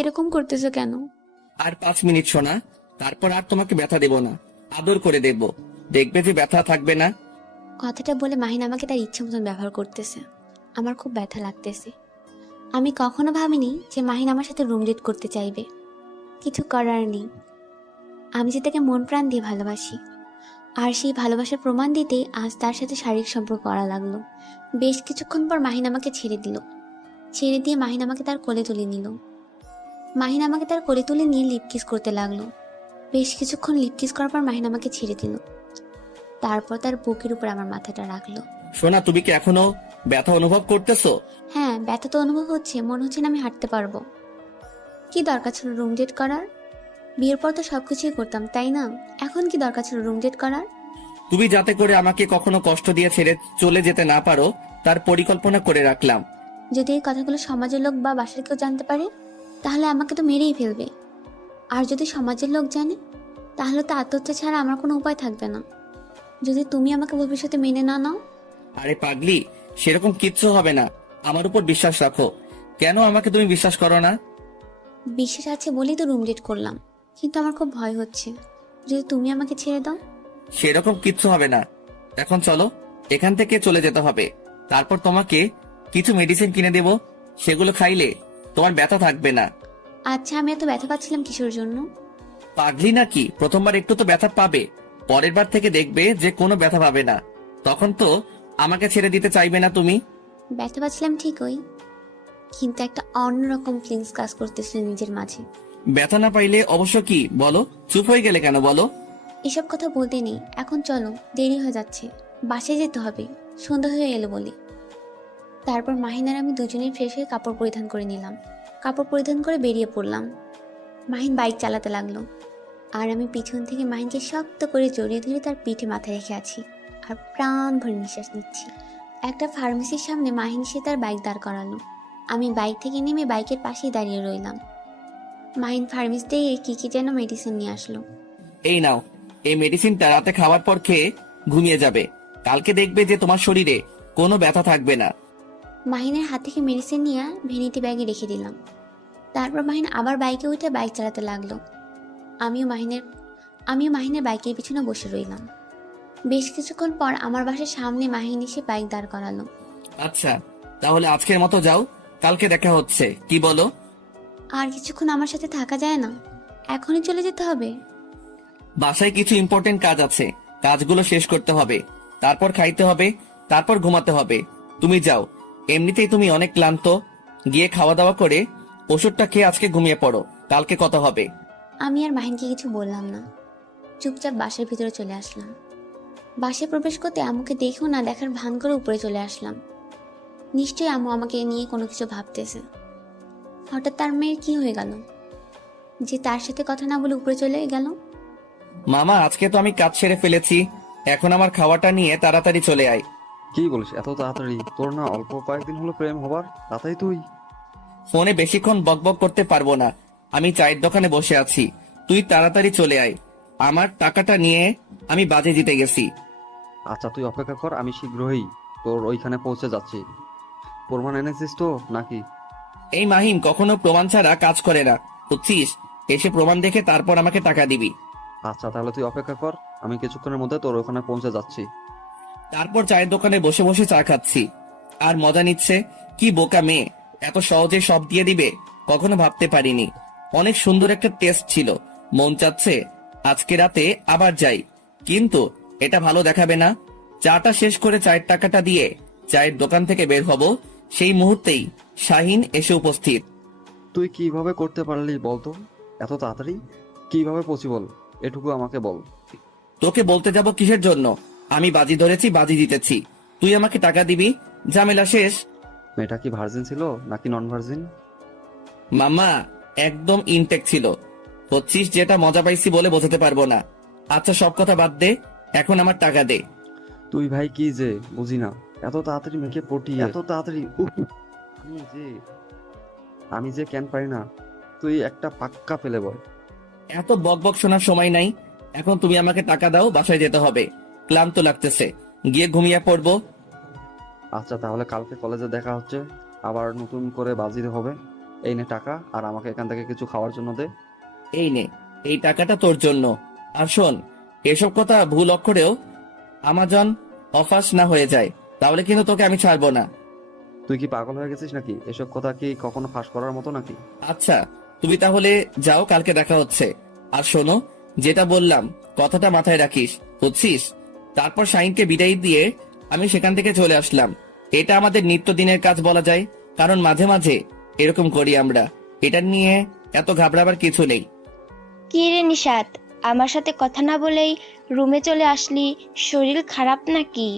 এরকম করতেছো কেন? আর 5 মিনিট শোনা, তারপর আর তোমাকে ব্যথা দেব না, আদর করে দেব, দেখবে যে ব্যথা থাকবে না। কথাটা বলে মাহিন আমাকে তার ইচ্ছে মতন ব্যবহার করতেছে। আমার খুব ব্যথা লাগতেছে। আমি কখনো ভাবিনি যে মাহিন আমার সাথে রুম ডেট করতে চাইবে। কিছু করার নেই, আমি যে তাকে মন প্রাণ দিয়ে ভালোবাসি। আর সেই ভালোবাসার প্রমাণ দিতেই আজ তার সাথে শারীরিক সম্পর্ক করা লাগলো। বেশ কিছুক্ষণ পর মাহিন আমাকে ছেড়ে দিল। ছেড়ে দিয়ে মাহিন আমাকে তার কোলে তুলে নিল। মাহিন আমাকে তার কোলে তুলে নিয়ে লিপ কিস করতে লাগলো। বেশ কিছুক্ষণ লিপ কিস করার পর মাহিন আমাকে ছেড়ে দিল। তারপর তার বুকের উপর আমার মাথাটা রাখলো। সোনা, তুমি কি এখনো ব্যথা অনুভব করতেছো? হ্যাঁ, ব্যথা তো অনুভব হচ্ছে, মনে হচ্ছে না আমি হাঁটতে পারবো। কি দরকার ছিল রুম ডেট করার? বিয়ের পর তো সবকিছুই করতাম, তাই না? এখন কি দরকার ছিল রুম ডেট করার? তুমি যাতে করে আমাকে কখনো কষ্ট দিয়ে ছেড়ে চলে যেতে না পারো, তার পরিকল্পনা করে রাখলাম। যদি এই কথাগুলো সমাজের লোক বা বাসার কেউ জানতে পারে, তাহলে আমাকে তো মেরেই ফেলবে। আর যদি সমাজের লোক জানে, তাহলে তো আত্মহত্যা ছাড়া আমার কোনো উপায় থাকবে না। যদি তুমি আমাকে ভবিষ্যতে মেনে না নাও। আরে পাগলি, সেরকম কিচ্ছু হবে না, আমার উপর বিশ্বাস রাখো। কেন আমাকে তুমি বিশ্বাস করো না? বিশ্বাস আছে বলেই তো রুম ডেট করলাম, কিন্তু আমার খুব ভয় হচ্ছে যদি তুমি আমাকে ছেড়ে দাও। সেরকম কিচ্ছু হবে না। এখন চলো, এখান থেকে চলে যেতে হবে। তারপর তোমাকে কিছু মেডিসিন কিনে দেব, সেগুলো খাইলে তোমার ব্যথা থাকবে না। আচ্ছা, আমি এত ব্যথা পাচ্ছিলাম কিসের জন্য? পাগলি নাকি? প্রথমবার একটু তো ব্যথা পাবে, পরের বার থেকে দেখবে যে কোনো ব্যথা পাবে না। তখন তো আমাকে ছেড়ে দিতে চাইবে না তুমি। ব্যথা পাচ্ছিলাম ঠিকই, কিন্তু একটা অন্যরকম ফিলিংস কাজ করতেছিল নিজের মাঝে। ব্যথা না পাইলে অবশ্য কি বলো? চুপ হয়ে গেলে কেন বলো? এসব কথা বলতে নেই, এখন চলো, দেরি হয়ে যাচ্ছে, বাসায় যেতে হবে, সন্ধ্যা হয়ে এলো বলে। তারপর মাহিন আর আমি দুজনেই ফ্রেশ হয়ে কাপড় পরিধান করে নিলাম। কাপড় পরিধান করে বেরিয়ে পড়লাম। মাহিন বাইক চালাতে লাগলো, আর আমি পিছন থেকে মাহিনকে শক্ত করে জড়িয়ে ধরে তার পিঠে মাথা রেখে আছি আর প্রাণ ভরে নিঃশ্বাস নিচ্ছি। একটা ফার্মেসির সামনে মাহিন সে তার বাইক দাঁড় করালো। আমি বাইক থেকে নেমে বাইকের পাশেই দাঁড়িয়ে রইলাম। মাহিন ফার্মেসি থেকে কি যেন মেডিসিন নিয়ে আসলো। এই নাও, এই মেডিসিনটা রাতে খাওয়ার পর খেয়ে ঘুমিয়ে যাবে। কালকে দেখবে যে তোমার শরীরে কোনো ব্যথা থাকবে না। মাহিনের হাত থেকে মেডিসিন নিয়ে ভ্যানিটি ব্যাগে রেখে দিলাম। তারপর মাহিন আবার বাইকে উঠে বাইক চালাতে লাগলো। আমিও মাহিনের বাইকের পিছনে বসে রইলাম। বেশ কিছুক্ষণ পর আমার বাসার সামনে মাহিন এসে বাইক দাঁড় করালো। আচ্ছা, তাহলে আজকের মতো যাও, কালকে দেখা হচ্ছে, কি বলো? আর কিছুক্ষণ আমার সাথে থাকা যায় না? এখনই চলে যেতে হবে? বাসায় কিছু ইম্পর্টেন্ট কাজ আছে, কাজগুলো শেষ করতে হবে, তারপর খাইতে হবে, তারপর ঘুমাতে হবে। তুমি যাও, এমনিতেই তুমি অনেক ক্লান্ত। গিয়ে খাওয়া দাওয়া করে ওষুধটা খেয়ে আজকে ঘুমিয়ে পড়ো, কালকে কথা হবে। আমি আর মাহিনকে কিছু বললাম না, চুপচাপ বাসার ভিতরে চলে আসলাম। বাসায় প্রবেশ করতে আম্মুকে দেখেও না দেখার ভান করে উপরে চলে আসলাম। নিশ্চয়ই আম্মু আমাকে নিয়ে কোনো কিছু ভাবতেছে। হঠাৎ তার মেয়ের কি হয়ে গেল যে তার সাথে কথা না বলে উপরে চলে গেল? মামা, আজকে তো আমি কাজ সেরে ফেলেছি, এখন আমার খাওয়াটা নিয়ে তাড়াতাড়ি চলে আয়। কি বলিস এত তাড়াতাড়ি? তোর না অল্প কয়েকদিন হলো প্রেম হবার, তাতেই তুই? ফোনে বেশিক্ষণ বকবক করতে পারবো না, আমি চায়ের দোকানে বসে আছি, তুই তাড়াতাড়ি চলে আয়। আমার টাকাটা নিয়ে আমি বাজে জিতে গেছি। আচ্ছা তুই অপেক্ষা কর, আমি শীঘ্রই তোর ওইখানে পৌঁছে যাচ্ছি। প্রমাণ এনেছিস তো নাকি? এই মাহিন কখনো প্রমাণ ছাড়া কাজ করে না, বুঝছিস? এসে প্রমাণ দেখে তারপর আমাকে টাকা দিবি। আচ্ছা তাহলে তুই অপেক্ষা কর, আমি কিছুক্ষণের মধ্যে তোর ওখানে পৌঁছে যাচ্ছি। তারপর চায়ের দোকানে বসে বসে চা খাচ্ছি আর মজা নিচ্ছে। কি বোকা মেয়ে, এত সহজে সব দিয়ে দিবে, কখনো ভাবতে পারিনি। অনেক সুন্দর একটা টেস্ট ছিল, মন চাচ্ছে আজকে রাতে আবার যাই, কিন্তু এটা ভালো দেখাবে না। চাটা শেষ করে চায়ের টাকাটা দিয়ে চায়ের দোকান থেকে বের হব, সেই মুহূর্তেই শাহিন এসে উপস্থিত। তুই কিভাবে করতে পারলি বলতো এত তাড়াতাড়ি? কিভাবে পসিবল, এটুকু আমাকে বল। তোকে বলতে যাব কিসের জন্য? আমি বাজি ধরেছি, বাজি জিতেছি, তুই আমাকে টাকা দিবি, ঝামেলা শেষ। মেয়েটা কি ভার্জিন ছিল নাকি নন ভার্জিন? মামা, একদম ইনটেক ছিল। হচ্ছিস যেটা মজা পাইছি বলে বোঝাতে পারবো না। আচ্ছা সব কথা বাদ দে, এখন আমার টাকা দে। তুই ভাই কি যে বুঝি না, এত তাড়াতাড়ি মেয়েকে পটিয়ে এত তাড়াতাড়ি আমি যে কেন পারি না। তুই একটা পাক্কা ফেলে বল। এত বকবক শোনার সময় নাই, এখন তুমি আমাকে টাকা দাও, বাসায় যেতে হবে, ক্লান্ত লাগতেছে, গিয়ে ঘুমিয়ে পড়বো। আচ্ছা তাহলে কালকে কলেজে দেখা হচ্ছে, আবার নতুন করে বাজিতে হবে। এই নে টাকা, আর আমাকে এখান থেকে কিছু খাওয়ার জন্য দে। এই নে, এই টাকাটা তোর জন্য। আর শোন, এসব কথা ভুল অক্ষরেও আমাজন অফাস না হয়ে যায়, তাহলে কিন্তু তোকে আমি ছাড়বো না। তুই কি পাগল হয়ে গেছিস নাকি? এসব কথা কি কখনো ফাঁস করার মতো নাকি? আচ্ছা, তুমি তাহলে যাও, কালকে দেখা হচ্ছে। আর শোনো, যেটা বললাম কথাটা মাথায় রাখিস, বুঝছিস? তারপর শাহিনকে বিদায় দিয়ে আমি সেখান থেকে চলে আসলাম। এটা আমাদের নিত্যদিনের কাজ বলা যায়, কারণ মাঝে মাঝে এরকম করি আমরা। এটা নিয়ে এত ঘাবড়াবার কিছু নেই। কি রে নিশাত, আমার সাথে কথা না বলেই রুমে চলে আসলি, শরীর খারাপ নাকি?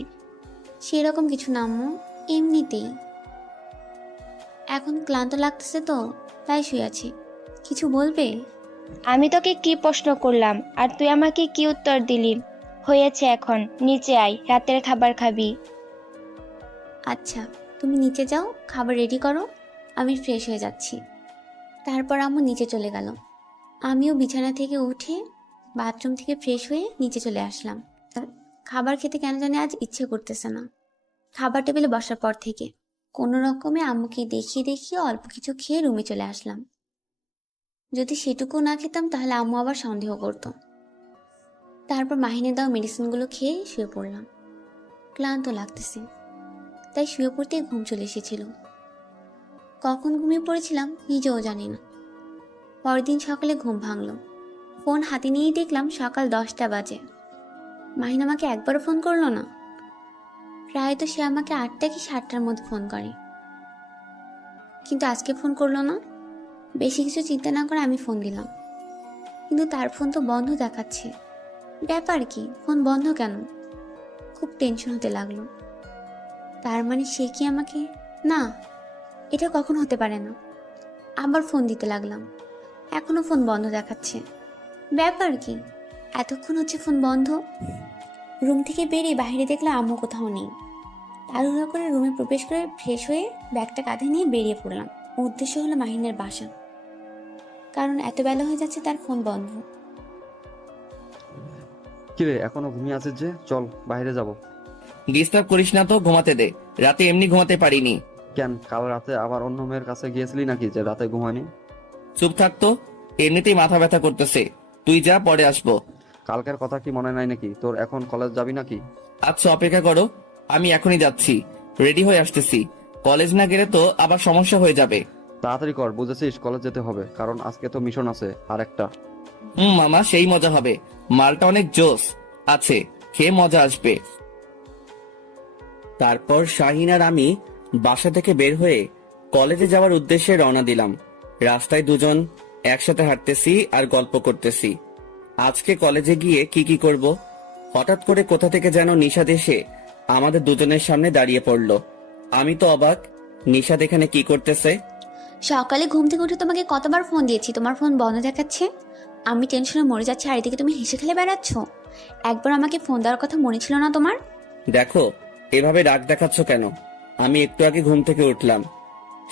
সেরকম কিছু না আম্মু, এমনিতেই। এখন ক্লান্ত লাগতেছে তো, তাই শুয়ে আছি। কিছু বলবে? আমি তোকে কি প্রশ্ন করলাম আর তুই আমাকে কি উত্তর দিলি? হয়েছে, এখন নিচে আয়, রাতের খাবার খাবি। আচ্ছা, তুমি নিচে যাও, খাবার রেডি করো, আমি ফ্রেশ হয়ে যাচ্ছি। তারপর আম্মু নিচে চলে গেল। আমিও বিছানা থেকে উঠে বাথরুম থেকে ফ্রেশ হয়ে নিচে চলে আসলাম। খাবার খেতে কেন জানি আজ ইচ্ছে করতেছে না। খাবার টেবিলে বসার পর থেকে কোনো রকমে আম্মুকে দেখিয়ে দেখিয়ে অল্প কিছু খেয়ে রুমে চলে আসলাম। যদি সেটুকু না খেতাম তাহলে আম্মু আবার সন্দেহ করতো। তারপর মাহিনের দেওয়া মেডিসিনগুলো খেয়ে শুয়ে পড়লাম। ক্লান্ত লাগতেছে, তাই শুয়ে পড়তেই ঘুম চলে এসেছিল। কখন ঘুমিয়ে পড়েছিলাম নিজেও জানি না। পরদিন সকালে ঘুম ভাঙলো, ফোন হাতে নিয়েই দেখলাম সকাল 10টা বাজে। মাহিন আমাকে একবারও ফোন করলো না। প্রায় তো সে আমাকে 8টা কি 7টার মধ্যে ফোন করে, কিন্তু আজকে ফোন করলো না। বেশি কিছু চিন্তা না করে আমি ফোন দিলাম, কিন্তু তার ফোন তো বন্ধ দেখাচ্ছে। ব্যাপার কি, ফোন বন্ধ কেন? খুব টেনশন হতে লাগলো। তার মানে সে কি আমাকে... না, এটা কখন হতে পারে না। আবার ফোন দিতে লাগলাম, এখনো ফোন বন্ধ দেখাচ্ছে। ব্যাপার কি, এতক্ষণ হচ্ছে ফোন বন্ধ। রুম থেকে বেরিয়ে বাইরে দেখলাম আম্মু কোথাও নেই। তাড়াহুড়ো করে রুমে প্রবেশ করে ফ্রেশ হয়ে ব্যাগটা কাঁধে নিয়ে বেরিয়ে পড়লাম। উদ্দেশ্য হলো মাহিনের বাসা, কারণ এত বেলা হয়ে যাচ্ছে, তার ফোন বন্ধ। কিরে, এখনো ঘুমিয়ে আছিস যে? চল বাইরে যাব। ডিস্টার্ব করিস না তো, ঘুমাতে দে। রাতে এমনি ঘুমাতে পারিনি। কেন, কাল রাতে আবার অন্য মেয়ের কাছে গিয়েছিলি নাকি যে রাতে ঘুমানি? চুপ থাকতো, এমনিতেই মাথা ব্যথা করতেছে। তুই যা, পরে আসবো। কালকের কথা কি মনে নাই নাকি তোর? এখন কলেজ যাবি নাকি? আচ্ছা, অপেক্ষা করো, আমি এখনই যাচ্ছি, রেডি হয়ে আসতেছি। কলেজ না গেলে তো আবার সমস্যা হয়ে যাবে। তাড়াতাড়ি কর, বুঝেছিস? কলেজ যেতে হবে, কারণ আজকে তো মিশন আছে আর একটা। মামা, সেই মজা হবে। মালটা অনেক জোস আছে, খেয়ে মজা আসবে। তারপর শাহিন আর আমি বাসা থেকে বের হয়ে কলেজে যাওয়ার উদ্দেশ্যে রওনা দিলাম। রাস্তায় দুজন একসাথে হাঁটতেছি আর গল্প করতেছি। আজকে কলেজে গিয়ে কি কি করব। হঠাৎ করে কোথা থেকে যেন নিশাদ এসে আমাদের দুজনের সামনে দাঁড়িয়ে পড়লো। আমি তো অবাক, নিশাদ এখানে কি করতেছে? সকালে ঘুম থেকে উঠে তোমাকে কতবার ফোন দিয়েছি, তোমার ফোন বন্ধ দেখাচ্ছে। আমি টেনশনে মরে যাচ্ছি আর এদিকে তুমি হেসে খেলে বেড়াচ্ছ। একবার আমাকে ফোন দেওয়ার কথা মনে ছিল না তোমার? দেখো, এভাবে রাগ দেখাচ্ছ কেন? আমি একটু আগে ঘুম থেকে উঠলাম,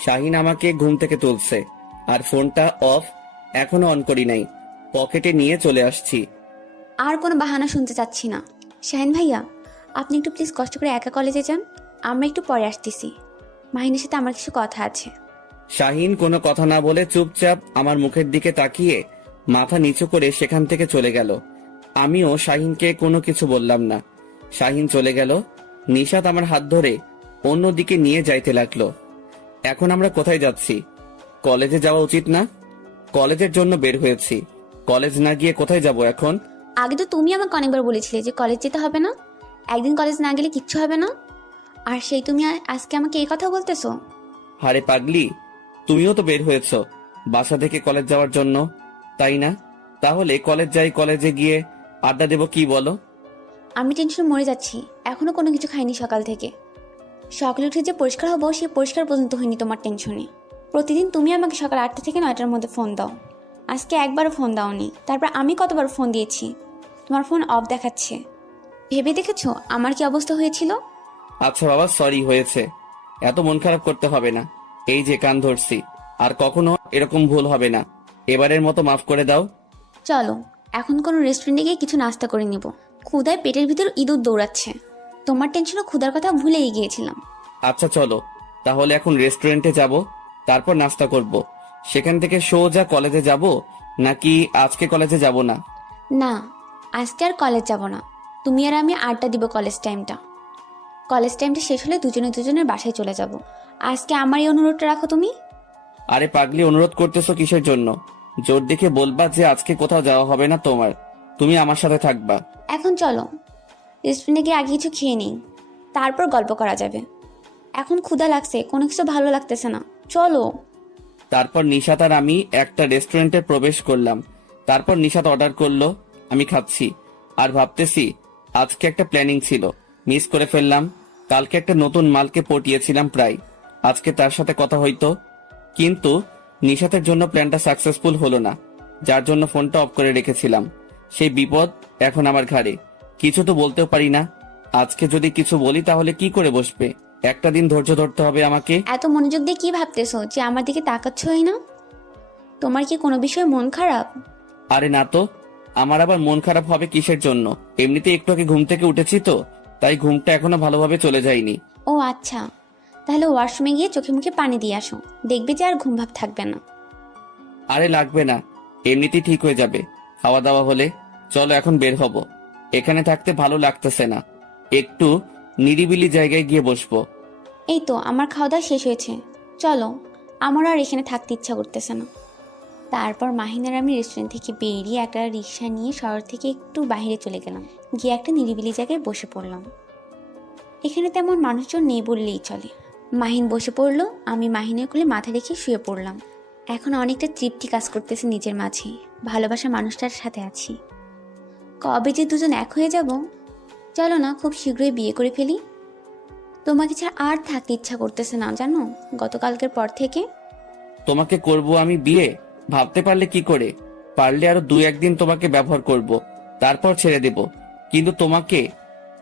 শাহিন আমাকে ঘুম থেকে তুলছে, আর ফোনটা অফ, এখনো অন করি নাই, পকেটে নিয়ে চলে আসছি। আর কোনো বাহানা শুনতে চাচ্ছি না। শাহিন ভাইয়া, আপনি একটু প্লিজ কষ্ট করে একা কলেজে যান, আমরা একটু পরে আসতেছি। মাহিনের সাথে আমার কিছু কথা আছে। শাহিন কোনো কথা না বলে চুপচাপ আমার মুখের দিকে তাকিয়ে মাথা নিচু করে সেখান থেকে চলে গেল। আমিও শাহিনকে কোনো কিছু বললাম না। শাহিন চলে গেল। নিশাত আমার হাত ধরে অন্যদিকে নিয়ে যাইতে লাগলো। এখন আমরা কোথায় যাচ্ছি? কলেজে যাওয়া উচিত না? কলেজের জন্য বের হয়েছি, কলেজ না গিয়ে কোথায় যাব এখন? আগে তো তুমি আমাকে অনেকবার বলেছিলে যে কলেজ যেতে হবে না, একদিন কলেজ না গেলে কিচ্ছু হবে না। আর সেই তুমি আজকে আমাকে এই কথা বলতেছো? হারে পাগলি, তুমিও তো বের হয়েছো বাসা থেকে কলেজ যাওয়ার জন্য, তাই না? তাহলে কলেজ যাই, কলেজে গিয়ে আড্ডা দেবো, কি বলো? আমি টেনশনে মরে যাচ্ছি, এখনো কোনো কিছু খাইনি সকাল থেকে। সকালে উঠে যে পরিষ্কার হবো সে পরিষ্কার পর্যন্ত হয়নি তোমার টেনশনে। প্রতিদিন তুমি আমাকে সকাল 8টা থেকে 9টার মধ্যে ফোন দাও, আজকে একবারও ফোন দাওনি। তারপর আমি কতবার ফোন দিয়েছি, তোমার ফোন অফ দেখাচ্ছে। ভেবে দেখেছো আমার কি অবস্থা হয়েছিল? আচ্ছা বাবা, সরি, হয়েছে, এত মন খারাপ করতে হবে না। এই যে কান ধরছি, আর কখনো এরকম ভুল হবে না। এবারের মতো মাফ করে দাও। চলো এখন কোনো রেস্টুরেন্টে গিয়ে কিছু নাস্তা করে নিব। ক্ষুধায় পেটের ভিতর ইঁদুর দৌড়াচ্ছে। তোমার টেনশনে ক্ষুধার কথা ভুলেই গিয়েছিলাম। আচ্ছা চলো, তাহলে এখন রেস্টুরেন্টে যাব, তারপর নাস্তা করব। সেখান থেকে সোজা কলেজে যাব নাকি আজকে কলেজে যাব না? না, আজকে আর কলেজ যাব না। তুমি আর আমি আড্ডা দিব কলেজ টাইমটা। কলেজ টাইমটা শেষ হলে দুজনে দুজনের বাসায় চলে যাব। আজকে আমার এই অনুরোধটা রাখো তুমি। আরে পাগলি, অনুরোধ করতেছো কিসের জন্য? জোর দেখে বলবা যে আজকে কোথাও যাওয়া হবে না তোমার, তুমি আমার সাথে থাকবা। এখন চলো রেস্টুরেন্টে গিয়ে আগে কিছু খেয়ে নিই, তারপর গল্প করা যাবে। এখন ক্ষুধা লাগছে, কোনো কিছু ভালো লাগতেছে না, চলো। তারপর নিশাত আর আমি একটা রেস্টুরেন্টে প্রবেশ করলাম। তারপর নিশাত অর্ডার করলো, আমি খাচ্ছি আর ভাবতেছি আজকে একটা প্ল্যানিং ছিল, মিস করে ফেললাম। কালকে একটা নতুন মালকে পটিয়েছিলাম প্রায়, আজকে তার সাথে কথা হইতো, কিন্তু নিশাতের জন্য প্ল্যানটা সাকসেসফুল হলো না, যার জন্য ফোনটা অফ করে রেখেছিলাম। সেই বিপদ এখন আমার ঘাড়ে, কিছু তো বলতেও পারি না। আজকে যদি কিছু বলি তাহলে কি করে বসবে? একটা দিন ধৈর্য ধরতে হবে আমাকে। এত মনোযোগ দিয়ে কি ভাবতেছো যে আমার দিকে তাকাচ্ছই না? তোমার কি কোনো বিষয়ে মন খারাপ? আরে না তো, আমার আবার মন খারাপ হবে কিসের জন্য? এমনিতে একটু আগে ঘুম থেকে উঠেছি তো, তাই ঘুমটা এখনো ভালোভাবে চলে যায়নি। ও আচ্ছা, তাহলে ওয়াশরুমে গিয়ে চোখে মুখে পানি দিয়ে আসো, দেখবে যে আর ঘুম ভাব থাকবে না। আরে লাগবে না, এমনিতেই ঠিক হয়ে যাবে খাওয়া দাওয়া হলে। চলো এখন বের হব, এখানে থাকতে ভালো লাগতেছে না, একটু নিরিবিলি জায়গায় গিয়ে বসবো। এই তো আমার খাওয়া দাওয়া শেষ হয়েছে, চলো। আমার আর এখানে থাকতে ইচ্ছা করতেছে না। তারপর মাহিনার আমি রেস্টুরেন্ট থেকে বেরিয়ে একটা রিক্সা নিয়ে শহর থেকে একটু বাইরে চলে গেলাম, গিয়ে একটা নিরিবিলি জায়গায় বসে পড়লাম। এখানে তেমন মানুষজন নেই বললেই চলে। মাহিন বসে পড়লো, আমি মাহিনের কোলে মাথা রেখে শুয়ে পড়লাম। এখন অনেকটা তৃপ্তি কাজ করতেছে নিজের মাঝে, ভালোবাসা মানুষটার সাথে আছি। কবে যে দুজন এক হয়ে যাব। চলো না খুব শীঘ্রই বিয়ে করে ফেলি। তোমাকে ছাড়া আর থাকতে ইচ্ছা করতেছে না জানো, গতকালকের পর থেকে। তোমাকে করব আমি বিয়ে, ভাবতে পারলে কি করে? পারলে আরো 2-1 দিন তোমাকে ব্যবহার করব, তারপর ছেড়ে দেব। কিন্তু তোমাকে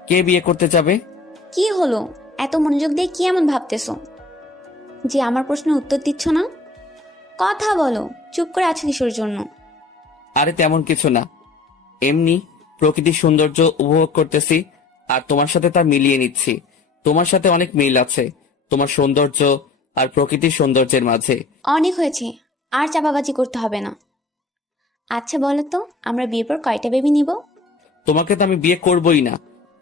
কে বিয়ে করতে যাবে? কি হলো, এত মনোযোগ দিয়ে কি এমন ভাবতেছো যে আমার প্রশ্নের উত্তর দিচ্ছ না? কথা বলো, চুপ করে আছো কিসের জন্য? আরে তেমন কিছু না, এমনি প্রকৃতির সৌন্দর্য উপভোগ করতেছি আর তোমার সাথে তা মিলিয়ে নিচ্ছি। তোমার সাথে অনেক মিল আছে তোমার সৌন্দর্য আর প্রকৃতির সৌন্দর্যের মাঝে। অনেক হয়েছে, আর চাপাবাজি করতে হবে না। আচ্ছা বলো তো, আমরা বিয়ের পর কয়টা বেবি নিব? তোমাকে তো আমি বিয়ে করবই না,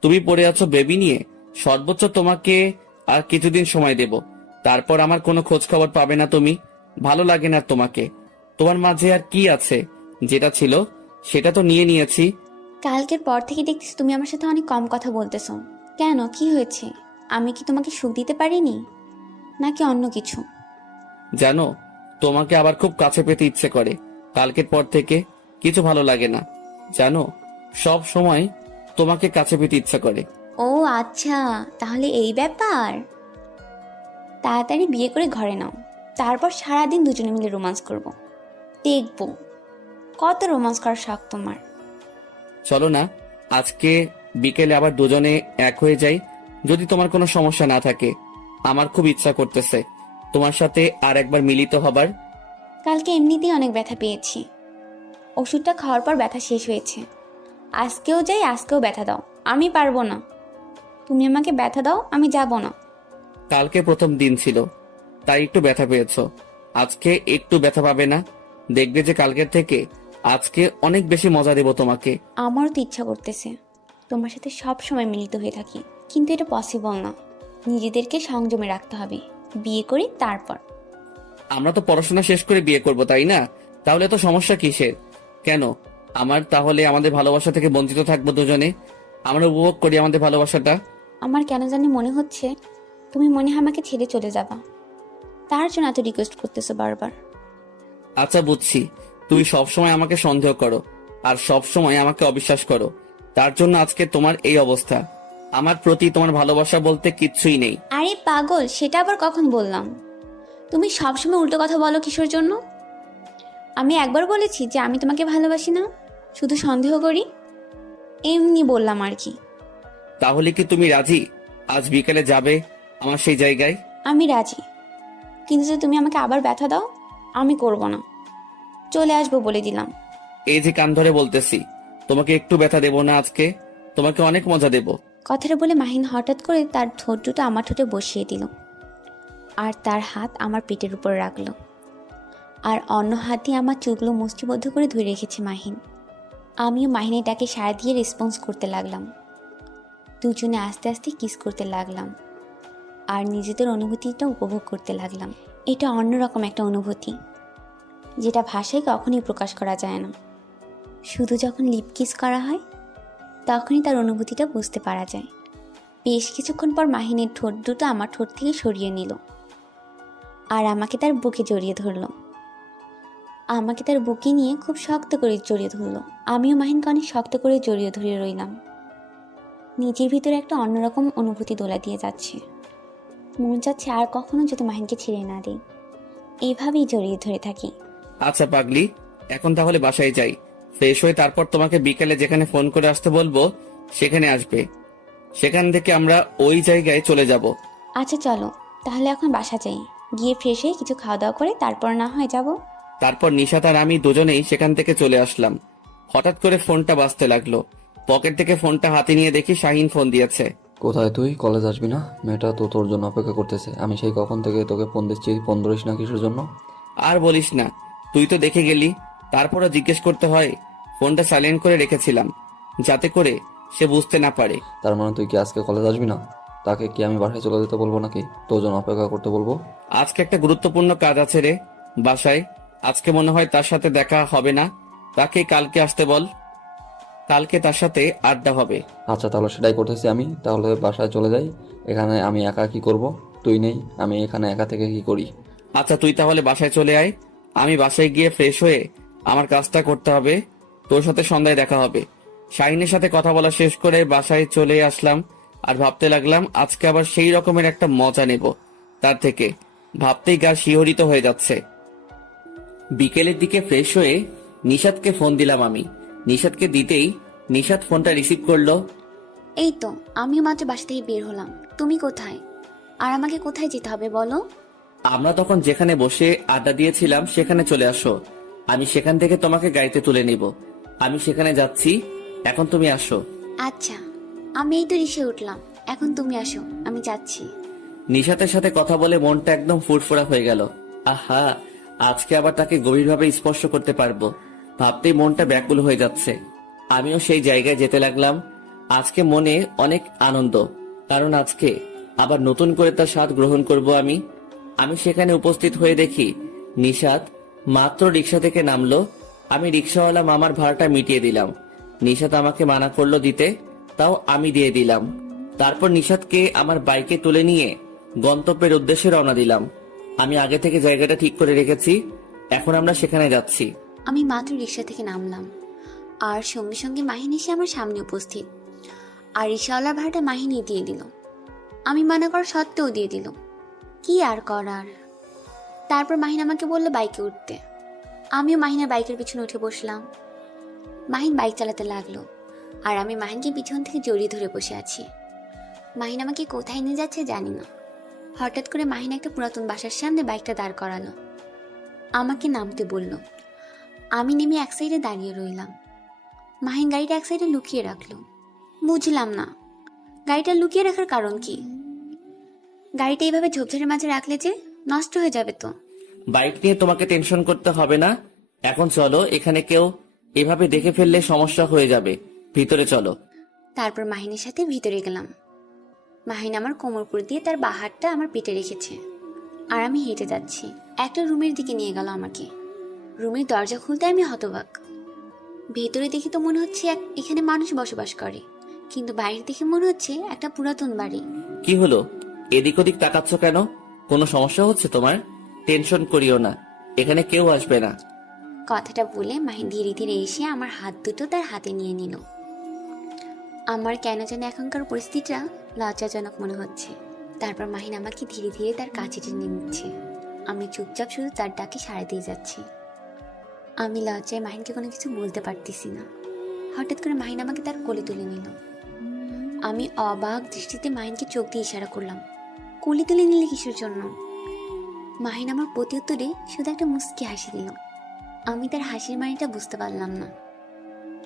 তুমি পড়ে আছো বেবি নিয়ে। সর্বোচ্চ তোমাকে আর কিছুদিন সময় দেব, তারপর আমার কোনো খোঁজ খবর পাবে না তুমি। ভালো লাগে না তোমাকে, তোমার মাঝে আর কি আছে? যেটা ছিল সেটা তো নিয়ে নিয়েছি। কালকের পর থেকে দেখতেছি তুমি আমার সাথে অনেক কম কথা বলতেছো। কেন, কি হয়েছে? আমি কি তোমাকে সুখ দিতে পারিনি, নাকি অন্য কিছু? জানো, তোমাকে আবার খুব কাছে পেতে ইচ্ছে করে। কালকের পর থেকে কিছু ভালো লাগে না, জানো, সব সময় তোমাকে কাছে পেতে ইচ্ছা করে। ও আচ্ছা, তাহলে এই ব্যাপার। তাড়াতাড়ি বিয়ে করে ঘরে নাও, তারপর সারাদিন দুজনে মিলে রোমান্স করব। দেখবো কত রোমান্স করার শখ তোমার। চলো না, আজকে বিকেলে আবার দুজনে এক হয়ে যাই, যদি তোমার কোনো সমস্যা না থাকে। আমার খুব ইচ্ছা করতেছে তোমার সাথে আর একবার মিলিত হবার। কালকে এমনিতেই অনেক ব্যথা পেয়েছি, ওষুধটা খাওয়ার পর ব্যথা শেষ হয়েছে। আজকেও যাই, আজকেও ব্যথা দাও, আমি পারবো না। তুমি আমাকে ব্যথা দাও, আমি যাব না। কালকে প্রথম দিন ছিল, তাই একটু ব্যথা পেয়েছো, আজকে একটু ব্যথা পাবে না। দেখবে যে কালকের থেকে আজকে অনেক বেশি মজা দেব তোমাকে। আমারও তো ইচ্ছা করতেছে তোমার সাথে সব সময় মিলিত হয়ে থাকি, কিন্তু এটা পসিবল না। নিজেদেরকে সংযমে রাখতে হবে, বিয়ে করি তারপর। আমরা তো পড়াশোনা শেষ করে বিয়ে করব, তাই না? তাহলে তো সমস্যা কিসের? কেন আমার তাহলে আমাদের ভালোবাসা থেকে বঞ্চিত থাকবো দুজনে? আমরা উপভোগ করি আমাদের ভালোবাসাটা। আমার কেন জানি মনে হচ্ছে তুমি মনে হয় আমাকে ছেড়ে চলে যাবা, তার জন্য এত রিকোয়েস্ট করতেছো বারবার। আচ্ছা বুঝছি, তুমি সবসময় আমাকে সন্দেহ করো আর সব সময় আমাকে অবিশ্বাস করো, তার জন্য আজকে তোমার এই অবস্থা। আমার প্রতি তোমার ভালোবাসা বলতে কিচ্ছুই নেই। আরে পাগল, সেটা আবার কখন বললাম? তুমি সবসময় উল্টো কথা বলো কিসের জন্য? আমি একবার বলেছি যে আমি তোমাকে ভালোবাসি না, শুধু সন্দেহ করি? এমনি বললাম আর কি। তাহলে কি তুমি রাজি আজ বিকেলে যাবে আমার সেই জায়গায়? আমি রাজি, কিন্তু যদি তুমি আমাকে আবার ব্যথা দাও, আমি করব না। চলে আসবো বলে দিলাম। এই যে কান ধরে বলতেছি, তোমাকে একটু ব্যথা দেব না আজকে, তোমাকে অনেক মজা দেব। কথাটা বলে মাহিন হঠাৎ করে তার ঠোঁট দুটো আমার ঠোঁটে বসিয়ে দিল আর তার হাত আমার পেটের উপর রাখলো। আর অন্য হাত দিয়ে আমার চুলগুলো মুষ্টিবদ্ধ করে ধরে রেখেছে মাহিন। আমিও মাহিনের ডাকে সাড়া দিয়ে রেসপন্স করতে লাগলাম। দুজনে আস্তে আস্তে কিস করতে লাগলাম আর নিজেদের অনুভূতিটা উপভোগ করতে লাগলাম। এটা অন্যরকম একটা অনুভূতি, যেটা ভাষায় কখনোই প্রকাশ করা যায় না। শুধু যখন লিপ কিস করা হয় তখনই তার অনুভূতিটা বুঝতে পারা যায়। বেশ কিছুক্ষণ পর মাহিনের ঠোঁট দুটো আমার ঠোঁট থেকে সরিয়ে নিল আর আমাকে তার বুকে জড়িয়ে ধরলো। আমাকে তার বুকে নিয়ে খুব শক্ত করে জড়িয়ে ধরলো। আমিও মাহিনকে অনেক শক্ত করে জড়িয়ে ধরে রইলাম। নিজের ভিতরে একটা অন্যরকম অনুভূতি দোলা দিয়ে যাচ্ছে। মন চাচ্ছে আর কখনো যদি মাহিনকে ছেড়ে না দিই, এইভাবেই জড়িয়ে ধরে থাকি। আচ্ছা পাগলি, এখন তাহলে বাসায় যাই, ফ্রেশ হয়ে তারপর তোমাকে বিকেলে যেখানে ফোন করে আসতে বলবো সেখানে আসবে। সেখান থেকে আমরা ওই জায়গায় চলে যাব। আচ্ছা চলো তাহলে এখন বাসা যাই, গিয়ে ফ্রেশ হয়ে কিছু খাওয়া দাওয়া করে তারপর না হয় যাব। তারপর নিশাত আর আমি দুজনেই সেখান থেকে চলে আসলাম। হঠাৎ করে ফোনটা বাজতে লাগলো। পকেট থেকে ফোনটা হাতে নিয়ে দেখি শাহিন ফোন দিয়েছে। কোথায় তুই? কলেজ আসবি না? মেয়েটা তো তোর জন্য অপেক্ষা করতেছে। আমি সেই কখন থেকে তোকে ফোন দিচ্ছি, ফোন ধরিস না কিসের জন্য? আর বলিস না, তুই তো দেখে গেলি, তারপরও জিজ্ঞেস করতে হয়। ফোনটা সাইলেন্ট করে রেখেছিলাম যাতে করে সে বুঝতে না পারে। তার মানে তুই কি আজকে কলেজ আসবি না? তাকে কি আমি বাসায় চলে যেতে বলবো নাকি তোর জন্য অপেক্ষা করতে বলবো? আজকে একটা গুরুত্বপূর্ণ কাজ আছে রে বাসায়। আজকে মনে হয় তার সাথে দেখা হবে না, তাকে কালকে আসতে বল, কালকে তার সাথে আড্ডা হবে। আচ্ছা তাহলে সেটাই করতেছি আমি। তাহলে বাসায় চলে যাই। এখানে আমি একা কি করব? তুই নেই, আমি এখানে একা থেকে কি করি? আচ্ছা তুই তাহলে বাসায় চলে আয়, আমি বাসায় গিয়ে ফ্রেশ হয়ে আমার কাজটা করতে হবে। তোর সাথে সন্ধ্যায় দেখা হবে। শাহিনের সাথে কথা বলা শেষ করে বাসায় চলে আসলাম আর ভাবতে লাগলাম আজকে আবার সেই রকমের একটা মজা নেব তার থেকে। ভাবতেই গা শিহরিত হয়ে যাচ্ছে। বিকেলের দিকে ফ্রেশ হয়ে নিশাতকে ফোন দিলাম আমি। নিশাতকে দিতেই নিশাত ফোনটা রিসিভ করলো। এই তো আমিও মাত্র বাসা থেকে বের হলাম, তুমি কোথায়? আর আমাকে কোথায় যেতে হবে বলো? আমরা তখন যেখানে বসে আড্ডা দিয়েছিলাম সেখানে চলে আসো, আমি সেখান থেকে তোমাকে গাড়িতে তুলে নিব। আমি সেখানে যাচ্ছি, এখন তুমি আসো। আচ্ছা আমি এই তো রিক্সায় উঠলাম, এখন তুমি আসো, আমি যাচ্ছি। নিশাতের সাথে কথা বলে মনটা একদম ফুরফুরা হয়ে গেল। আহা, আজকে আবার তাকে গভীরভাবে স্পর্শ করতে পারবো, ভাবতেই মনটা ব্যাকুল হয়ে যাচ্ছে। আমিও সেই জায়গায় যেতে লাগলাম। আজকে মনে অনেক আনন্দ, কারণ আজকে আবার নতুন করে তার স্বাদ গ্রহণ করব আমি। আমি সেখানে উপস্থিত হয়ে দেখি নিশাত মাত্র রিক্সা থেকে নামলো। আমি রিক্সাওয়ালা মামার ভাড়াটা মিটিয়ে দিলাম। নিশাত আমাকে মানা করলো দিতে, তাও আমি দিয়ে দিলাম। তারপর নিশাতকে আমার বাইকে তুলে নিয়ে গন্তব্যের উদ্দেশ্যে রওনা দিলাম। আমি আগে থেকে জায়গাটা ঠিক করে রেখেছি, এখন আমরা সেখানে যাচ্ছি। আমি মাত্র রিক্সা থেকে নামলাম আর সঙ্গে সঙ্গে মাহিন এসে আমার সামনে উপস্থিত। আর রিক্সাওয়ালার ভাড়াটা মাহিনই দিয়ে দিল। আমি মানা করা সত্ত্বেও দিয়ে দিল, কি আর করার। তারপর মাহিন আমাকে বললো বাইকে উঠতে। আমিও মাহিনের বাইকের পিছনে উঠে বসলাম। মাহিন বাইক চালাতে লাগলো আর আমি মাহিনকে পিছন থেকে জড়িয়ে ধরে বসে আছি। মাহিন আমাকে কোথায় নিয়ে যাচ্ছে জানি না। হঠাৎ করে মাহিন একটা পুরাতন বাসার সামনে বাইকটা দাঁড় করালো, আমাকে নামতে বলল। আমি নেমে এক সাইডে দাঁড়িয়ে রইলাম। মাহিন গাড়িটা এক সাইডে লুকিয়ে রাখলো। বুঝলাম না গাড়িটা লুকিয়ে রাখার কারণ কি। গাড়িটা এইভাবে ঝোপঝাড়ের মাঝে রাখলে যে নষ্ট হয়ে যাবে তো। বাইক নিয়ে তোমাকে টেনশন করতে হবে না, এখন চলো, এখানে কেউ এভাবে দেখে ফেললে সমস্যা হয়ে যাবে, ভিতরে চলো। তারপর মাহিনের সাথে ভিতরে গেলাম। মাহিন আমার কোমরপুর দিয়ে তার বাঁ হাতটা আমার পেটে রেখেছে আর আমি হেঁটে যাচ্ছি। একটা রুমের দিকে নিয়ে গেল আমাকে। রুমের দরজা খুলতে আমি হতবাক। ভেতরে দেখে তো মনে হচ্ছে এখানে মানুষ বসবাস করে, কিন্তু বাইরে দেখে মনে হচ্ছে একটা পুরাতন বাড়ি। কি হলো, এদিক ওদিক তাকাচ্ছ কেন? কোনো সমস্যা হচ্ছে তোমার? টেনশন করিও না, এখানে কেউ আসবে না। কথাটা বলে মাহিন ধীরে ধীরে এসে আমার হাত দুটো তার হাতে নিয়ে নিল। আমার কেন যেন এখনকার পরিস্থিতিটা লজ্জাজনক মনে হচ্ছে। তারপর মাহিন আমাকে ধীরে ধীরে তার কাছে টেনে নিচ্ছে। আমি চুপচাপ শুধু তার ডাকে সাড়া দিয়ে যাচ্ছি। আমি লজ্জায় মাহিনকে কোনো কিছু বলতে পারতেছি না। হঠাৎ করে মাহিন আমাকে তার কোলে তুলে নিল। আমি অবাক দৃষ্টিতে মাহিনকে চোখ দিয়ে ইশারা করলাম, কোলে তুলে নিলে কিসের জন্য? মাহিন আমার প্রতি উত্তরে শুধু একটা মুচকি হাসি দিল। আমি তার হাসির মানিটা বুঝতে পারলাম না,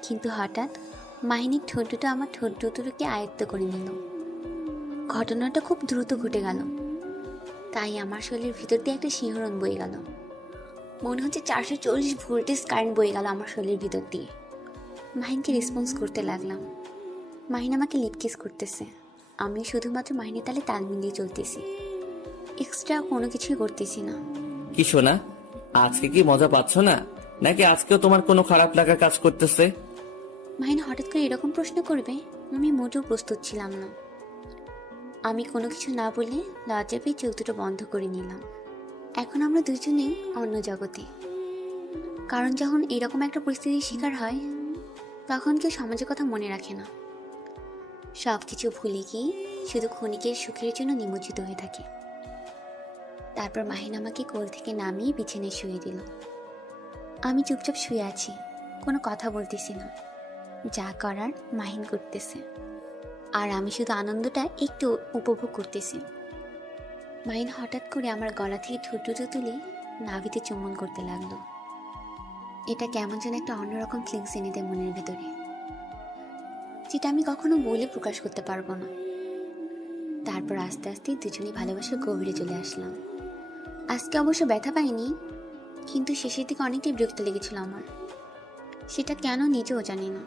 কিন্তু হঠাৎ মাহিনের ঠোঁট দুটো আমার ঠোঁট দুটোকে আয়ত্ত করে নিল। ঘটনাটা খুব দ্রুত ঘটে গেল, তাই আমার শরীরের ভিতর দিয়ে একটা শিহরণ বয়ে গেল। মনে হচ্ছে 440 ভোল্টেজ কারেন্ট বয়ে গেল আমার শরীরের ভিতর দিয়ে। মাহিনকে রেসপন্স করতে লাগলাম। মাহিন আমাকে লিপ কিস করতেছে, আমি শুধুমাত্র মাহিনের তালে তাল মিলিয়ে চলতেছি, এক্সট্রা কোনো কিছুই করতেছি না। কি শোনা, আজকে কি মজা পাচ্ছ না, নাকি আজকেও তোমার কোনো খারাপ লাগা কাজ করতেছে? মাহিন হঠাৎ করে এরকম প্রশ্ন করবে আমি মোটেও প্রস্তুত ছিলাম না। আমি কোনো কিছু না বলে লজ্জা পেয়ে চোখ দুটো বন্ধ করে নিলাম। এখন আমরা দুজনেই অন্য জগতে। কারণ যখন এরকম একটা পরিস্থিতির শিকার হয় তখন কেউ সমাজের কথা মনে রাখে না, সব কিছু ভুলে গিয়ে শুধু ক্ষণিকের সুখের জন্য নিমজ্জিত হয়ে থাকে। তারপর মাহিন আমাকে কোল থেকে নামিয়ে বিছানায় শুয়ে দিল। আমি চুপচাপ শুয়ে আছি, কোনো কথা বলতেছি না। যা করার মাহিন করতেছে, আর আমি শুধু আনন্দটা একটু উপভোগ করতেছি। মাহিন হঠাৎ করে আমার গলা থেকে ঠোঁট দুটো তুলে নাভিতে চুম্বন করতে লাগলো। এটা কেমন যেন একটা অন্যরকম ফিলিংস এনে দেয় মনের ভেতরে, যেটা আমি কখনো বলে প্রকাশ করতে পারবো না। তারপর আস্তে আস্তে দুজনেই ভালোবাসার গভীরে চলে আসলাম। আজকে অবশ্য ব্যথা পাইনি, কিন্তু শেষের দিকে অনেকটাই বিরক্ত লেগেছিল আমার, সেটা কেন নিজেও জানি না।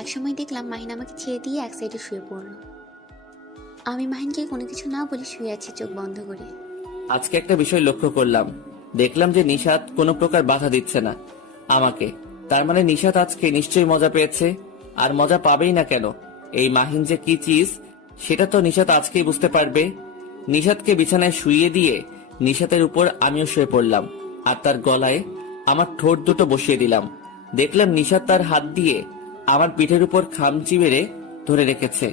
একসময় দেখলাম মাহিন আমাকে ছেড়ে দিয়ে এক সাইডে শুয়ে পড়লো। আমি মাহিনকে কোনো কিছু না বলে শুয়ে আছি চোখ বন্ধ করে। আজকে একটা বিষয় লক্ষ্য করলাম, দেখলাম যে নিশাত কোনো প্রকার বাধা দিচ্ছে না আমাকে। তার মানে নিশাত আজকে নিশ্চয়ই মজা পেয়েছে, আর মজা পাবেই না কেন? এই মাহিন যে কি চিজ সেটা তো নিশাত আজকেই বুঝতে পারবে। নিশাতকে বিছানায় শুইয়ে দিয়ে নিশাতের উপর আমিও শুয়ে পড়লাম, আর তার গলায় আমার ঠোঁট দুটো বসিয়ে দিলাম। দেখলাম নিশাত তার হাত দিয়ে আমার পিঠের উপর খামচি মেরে ধরে রেখেছে,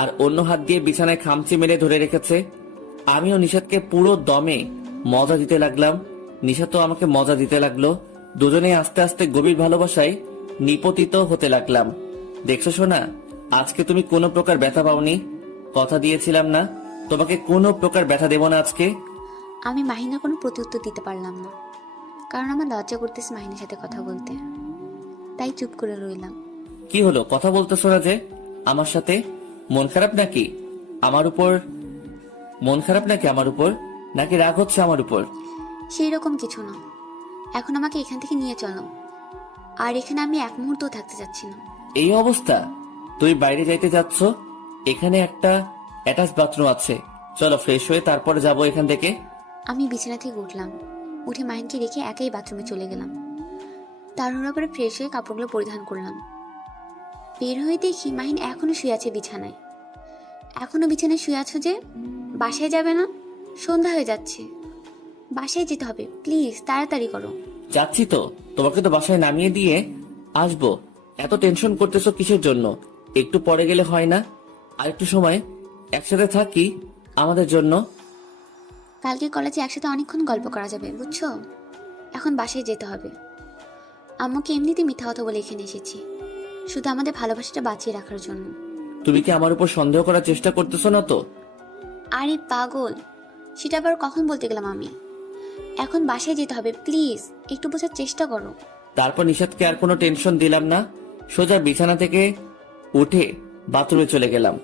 আর অন্য হাত দিয়ে বিছানায় খামচি মেরে ধরে রেখেছে। আমিও নিশাতকে পুরো দমে মজা দিতে লাগলাম, নিশাতও আমাকে মজা দিতে লাগলো। দুজনেই আস্তে আস্তে গভীর ভালোবাসায় নিপতিত হতে লাগলাম। দেখছো শোনা, আজকে তুমি কোনো প্রকার ব্যথা পাওনি, কথা দিয়েছিলাম না তোমাকে কোনো প্রকার ব্যথা দেব না আজকে। আমি মাহিনের কোনো প্রত্যুত্তর দিতে পারলাম না, কারণ আমার লজ্জা করতেছে মাহিনের সাথে কথা বলতে, তাই চুপ করে রইলাম। কি হলো, কথা বলতেছো না যে আমার সাথে? মন খারাপ নাকি আমার উপর? মন খারাপ নাকি আমার উপর, নাকি রাগ হচ্ছে আমার উপর? সেই রকম কিছু না, এখন আমাকে এখান থেকে নিয়ে চলো, আর এখানে আমি এক মুহূর্তও থাকতে চাচ্ছি না। এই অবস্থা, তুই বাইরে যাইতে যাচ্ছ? এখানে একটা অ্যাটাচ বাথরুম আছে, চলো ফ্রেশ হয়ে তারপরে যাবো এখান থেকে। আমি বিছানা থেকে উঠলাম, উঠে মাহিনকে রেখে একাই বাথরুমে চলে গেলাম। তাড়াহুড়ো করে ফ্রেশ হয়ে কাপড়গুলো পরিধান করলাম। বের হয়ে দেখি মাহিন এখনো শুয়ে আছে বিছানায়। এখনো বিছানায় শুয়ে আছো যে? বাসায় যাবে না? সন্ধ্যা হয়ে যাচ্ছে, বাসায় যেতে হবে, প্লিজ তাড়াতাড়ি করো। যাচ্ছি তো, তোমাকে তো বাসায় নামিয়ে দিয়ে আসবো। এত টেনশন করতেছো কিসের জন্য? একটু পরে গেলে হয় না? আর একটু সময় একসাথে থাকি আমাদের জন্য। কালকে কলেজে একসাথে অনেকক্ষণ গল্প করা যাবে, বুঝছো? এখন বাসায় যেতে হবে। আম্মুকে এমনিতে মিথ্যা কথা বলে এখানে এসেছি, শুধু আমাদের ভালোবাসাটা বাঁচিয়ে রাখার জন্য। তুমি কি আমার উপর সন্দেহ করার চেষ্টা করতেছো না তো? আরে পাগল, সেটা আবার কখন বলতে গেলাম আমি? এখন বাসায় যেতে হবে, প্লিজ একটু বোঝার চেষ্টা করো। তারপর নিশাদকে আর কোনো টেনশন দিলাম না, সোজা বিছানা থেকে উঠে বাথরুমে চলে গেলাম।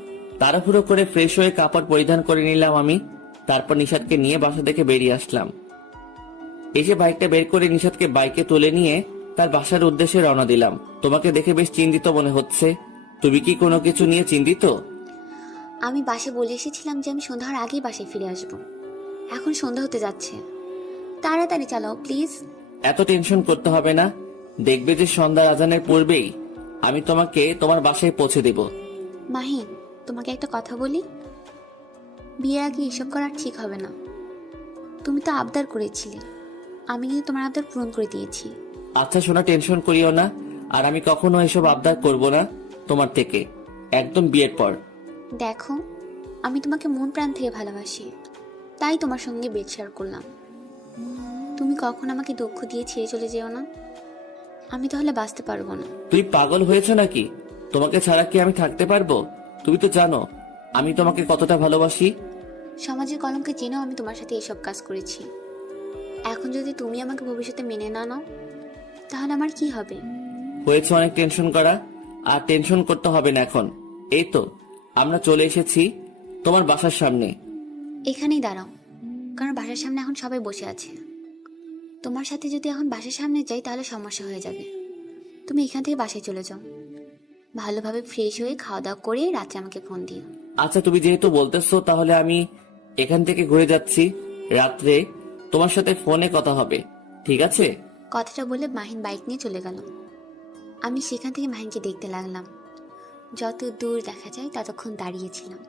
তাড়াহুড়ো করে ফ্রেশ হয়ে কাপড় পরিধান করে নিলাম আমি। তারপর নিশাদকে নিয়ে বাসা থেকে বেরিয়ে আসলাম। এসে বাইকটা বের করে নিশাদকে বাইকে তুলে নিয়ে তার বাসার উদ্দেশ্যে রওনা দিলাম। তোমাকে দেখে বেশ চিন্তিত মনে হচ্ছে, তুমি কি কোনো কিছু নিয়ে চিন্তিত? আমি বাসে বলে এসেছিলাম যে আমি সন্ধ্যার আগেই বাসায় ফিরে আসব। এখন সন্ধ্যা হতে যাচ্ছে, তাড়াতাড়ি চালাও প্লিজ। এত টেনশন করতে হবে না, দেখবে যে সন্ধ্যার আজানের পূর্বেই আমি তোমাকে তোমার বাসায় পৌঁছে দেব। মাহিন, তোমাকে একটা কথা বলি, বিয়ের আগে এসব করা ঠিক হবে না। তুমি তো আবদার করেছিলে, আমি কিন্তু তোমার আবদার পূরণ করে দিয়েছি। আচ্ছা শোনা, টেনশন করিও না, আর আমি কখনো এসব আবদার করব না তোমার থেকে, একদম বিয়ের পর। দেখো, আমি তোমাকে মন প্রাণ থেকে ভালোবাসি, তাই তোমার সঙ্গে বেড শেয়ার করলাম। তুমি কখন আমাকে দুঃখ দিয়ে ছেড়ে চলে যেও না, আমি তাহলে বাঁচতে পারবো না। তুই পাগল হয়েছ নাকি? তোমাকে ছাড়া কি আমি থাকতে পারবো? তুমি তো জানো আমি তোমাকে কতটা ভালোবাসি। সমাজের কলঙ্কে জেনেও আমি তোমার সাথে এসব কাজ করেছি। এখন যদি তুমি আমাকে ভবিষ্যতে মেনে না নাও, তাহলে আমার কি হবে? হয়েছে অনেক টেনশন করা, আর টেনশন করতে হবে না এখন। এই তো আমরা চলে এসেছি তোমার বাসার সামনে। এখানেই দাঁড়াও, কারণ বাসার সামনে এখন সবাই বসে আছে। তোমার সাথে যদি এখন বাসার সামনে যাই তাহলে সমস্যা হয়ে যাবে। তুমি এখান থেকে বাসায় চলে যাও, ভালোভাবে ফ্রেশ হয়ে খাওয়া দাওয়া করে রাতে আমাকে ফোন দিও। আচ্ছা, তুমি যেহেতু বলতেছো তাহলে আমি এখান থেকে ঘুরে যাচ্ছি, রাত্রে তোমার সাথে ফোনে কথা হবে, ঠিক আছে? কথাটা বলে মাহিন বাইক নিয়ে চলে গেল। আমি সেখান থেকে মাহিনকে দেখতে লাগলাম। যত দূর দেখা যায় ততক্ষণ দাঁড়িয়েছিলাম।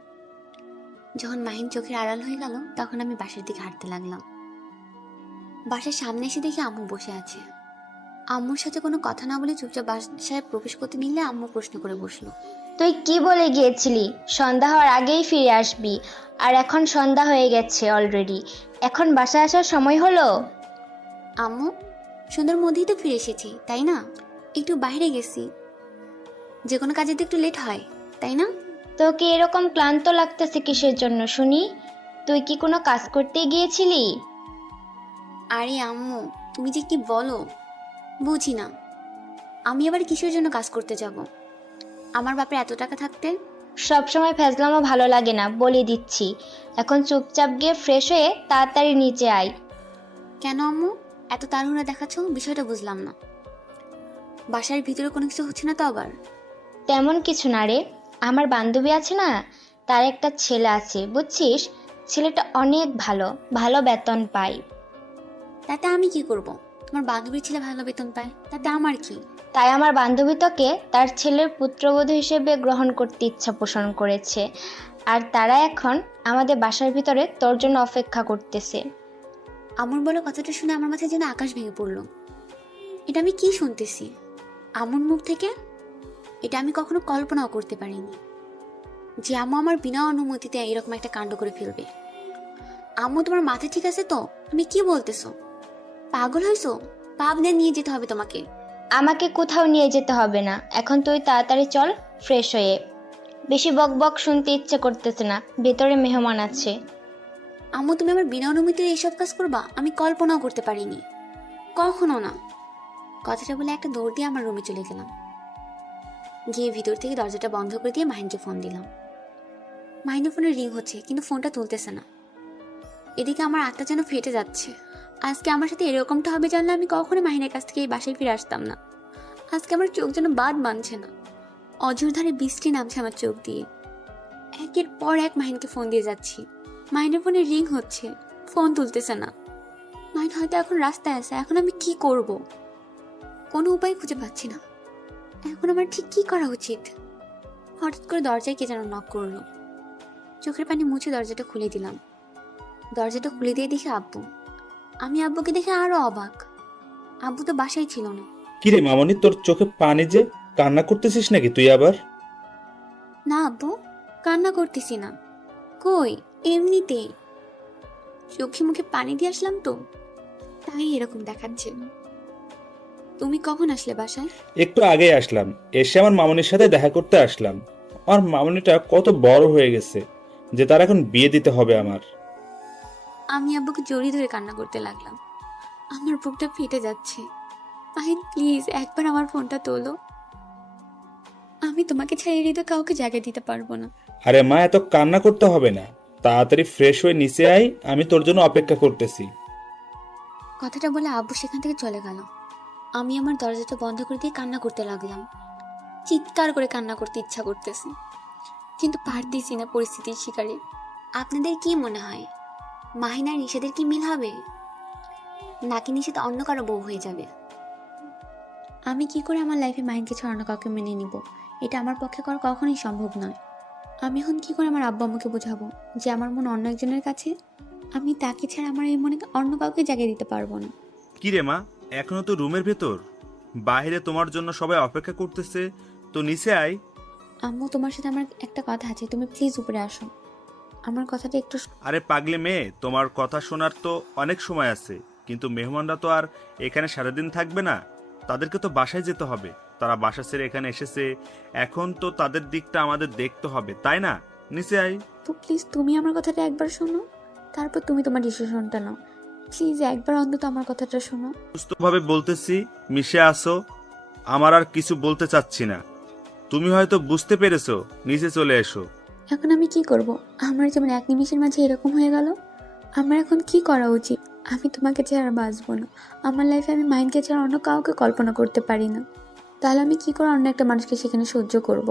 যখন মাহিন চোখের আড়াল হয়ে গেল তখন আমি বাসার দিকে হাঁটতে লাগলাম। বাসার সামনে এসে দেখি আম্মু বসে আছে। আম্মুর সাথে কোনো কথা না বলে চুপচাপ বাসায় প্রবেশ করতে নিলে আম্মু প্রশ্ন করে বসলো, তুই কি বলে গিয়েছিলি সন্ধ্যা হওয়ার আগেই ফিরে আসবি, আর এখন সন্ধ্যা হয়ে গেছে অলরেডি। এখন বাসায় আসার সময় হলো? আম্মু সন্ধ্যার মধ্যেই তো ফিরে এসেছি, তাই না? একটু বাইরে গেছি, যে কোনো কাজে তো একটু লেট হয়, তাই না? তোকে এরকম ক্লান্ত লাগতেছে কিসের জন্য শুনি? তুই কি কোনো কাজ করতে গিয়েছিলি? আরে আম্মু, তুমি যে কি বলো বুঝি না। আমি আবার কিসের জন্য কাজ করতে যাব? আমার বাপের এত টাকা থাকতে। সবসময় ফ্যাজলামো ভালো লাগে না, বলে দিচ্ছি। এখন চুপচাপ গিয়ে ফ্রেশ হয়ে তাড়াতাড়ি নিচে আয়। কেন আম্মু এত তাড়াহুড়া দেখাচ্ছ? বিষয়টা বুঝলাম না। বাসার ভিতরে কোনো কিছু হচ্ছে না তো আবার? তেমন কিছু না রে, আমার বান্ধবী আছে না, তার একটা ছেলে আছে বুঝছিস। ছেলেটা অনেক ভালো, ভালো বেতন পায়। তাতে আমি কি করব? তোমার বান্ধবীর ছেলে ভালো বেতন পায়, তাতে আমার কি? তাই আমার বান্ধবী তোকে তার ছেলের পুত্রবধূ হিসেবে গ্রহণ করতে ইচ্ছা পোষণ করেছে, আর তারা এখন আমাদের বাসার ভিতরে তোর জন্য অপেক্ষা করতেছে। আমর বলে কথাটা শুনে আমার মাথায় যেন আকাশ ভেঙে পড়লো। এটা আমি কি শুনতেছি আমর মুখ থেকে? এটা আমি কখনো কল্পনাও করতে পারিনি যে আম্মু আমার বিনা অনুমতিতে এরকম একটা কাণ্ড করে ফেলবে। আম্মু, তোমার মাথা ঠিক আছে তো? তুমি কি বলতেছো? পাগল হয়েছো? পাবনা নিয়ে যেতে হবে তোমাকে। আমাকে কোথাও নিয়ে যেতে হবে না, এখন তুই তাড়াতাড়ি চল ফ্রেশ হয়ে। বেশি বক বক শুনতে ইচ্ছে করতেছে না, ভেতরে মেহমান আছে। আম্মু, তুমি আমার বিনা অনুমতিতে এইসব কাজ করবা? আমি কল্পনাও করতে পারিনি, কখনো না। কথাটা বলে একটা দৌড় দিয়ে আমার রুমে চলে গেলাম। গিয়ে ভিতর থেকে দরজাটা বন্ধ করে দিয়ে মাহিনকে ফোন দিলাম। মাহিনের ফোনে রিং হচ্ছে কিন্তু ফোনটা তুলতেছে না। এদিকে আমার আত্মা যেন ফেটে যাচ্ছে। আজকে আমার সাথে এরকমটা হবে জানলে আমি কখনো মাহিনের কাছ থেকে এই বাসায় ফিরে আসতাম না। আজকে আমার চোখ যেন বাদ মানছে না, অঝোর ধারে বৃষ্টি নামছে আমার চোখ দিয়ে। একের পর এক মাহিনকে ফোন দিয়ে যাচ্ছি, মাহিনের ফোনে রিং হচ্ছে, ফোন তুলতেছে না। মাহিন হয়তো এখন রাস্তায় আছে, এখন আমি কি করব? কোনো উপায় খুঁজে পাচ্ছি না। এখন আমার ঠিক কি করা উচিত? হঠাৎ করে দরজায় কে যেন নক করলো। চোখের পানি মুছে দরজাটা খুলে দিলাম। দরজাটা খুলে দিয়ে দেখি আব্বু। আমি আব্বুকে দেখে আরো অবাক। আব্বু তো বাসায় ছিল না। কিরে মামনি, তোর চোখে পানি যে, কান্না করতেছিস নাকি তুই আবার? না আব্বু, কান্না করতেছি না। কই, এমনিতেই চোখে মুখে পানি দিয়ে আসলাম তো, তাই এরকম দেখাচ্ছে। তুমি কখন আসলে বাসায়? একটু আগে আসলাম, এসে আমার মামনির সাথে দেখা করতে আসলাম। আমার মামনিটা কত বড় হয়ে গেছে যে তার এখন বিয়ে দিতে হবে আমার। আমি আব্বুকে জড়িয়ে ধরে কান্না করতে লাগলাম। আমার বুকটা ফেটে যাচ্ছে। মাহিন প্লিজ একবার আমার ফোনটা তোলো। আমি তোমাকে ছেড়ে হৃদয় কাউকে জায়গা দিতে পারবো না। আরে মা, এত কান্না করতে হবে না, তাড়াতাড়ি ফ্রেশ হয়ে নিচে আয়, আমি তোর জন্য অপেক্ষা করতেছি। কথাটা বলে আব্বু সেখান থেকে চলে গেল। আমি আমার দরজাটা বন্ধ করে দিয়ে কান্না করতে লাগলাম। চিৎকার করে কান্না করতে ইচ্ছা করতেছে, কিন্তু পারতেছি না পরিস্থিতির শিকারে। আপনাদের কি মনে হয় মাহিন আর নিষেধের কি মিল হবে, নাকি নিষেধ অন্য কারো বউ হয়ে যাবে? আমি কি করে আমার লাইফে মাহিনকে ছড়ানো কাউকে মেনে নিব? এটা আমার পক্ষে করা কখনোই সম্ভব নয়। আমি এখন কি করে আমার আব্বু আম্মুকে বোঝাবো যে আমার মন অন্য একজনের কাছে? আমি তাকে ছাড়া আমার এই মনে অন্য কাউকে জায়গায় দিতে পারবো না। কিরে মা, এখনো তো রুমের ভেতর? বাইরে তোমার জন্য সবাই অপেক্ষা করতেছে, তো নিচে আয়। আম্মু, তোমার সাথে আমার একটা কথা আছে, তুমি প্লিজ উপরে আসো। আমার কথাটা একটু আরে পাগলে মেয়ে, তোমার কথা শোনার তো অনেক সময় আছে, কিন্তু মেহমানরা তো আর এখানে সারাদিন থাকবে না, তাদেরকে তো বাসায় যেতে হবে। তারা বাসা ছেড়ে এখানে এসেছে, এখন তো তাদের দিকটা আমাদের দেখতে হবে, তাই না? নিচে আয়। তো প্লিজ তুমি আমার কথাটা একবার শোনো, তারপর তুমি তোমার ডিসিশনটা নাও। প্লিজ একবার অন্তত আমার কথাটা শোনো। সুস্থভাবে বলতেছি, মিশে আসো, আমার আর কিছু বলতে চাচ্ছি না। তুমি হয়তো বুঝতে পেরেছো, নিচে চলে এসো। এখন আমি কি করব? আমার যেমন এক নিমিষের মাঝে এরকম হয়ে গেল, আমার এখন কি করা উচিত? আমি তোমাকে ছাড়া বাঁচবো না। আমার লাইফে আমি মাহিনকে ছাড়া অন্য কাউকে কল্পনা করতে পারি না। তাহলে আমি কি করে অন্য একটা মানুষকে সেখানে সহ্য করব?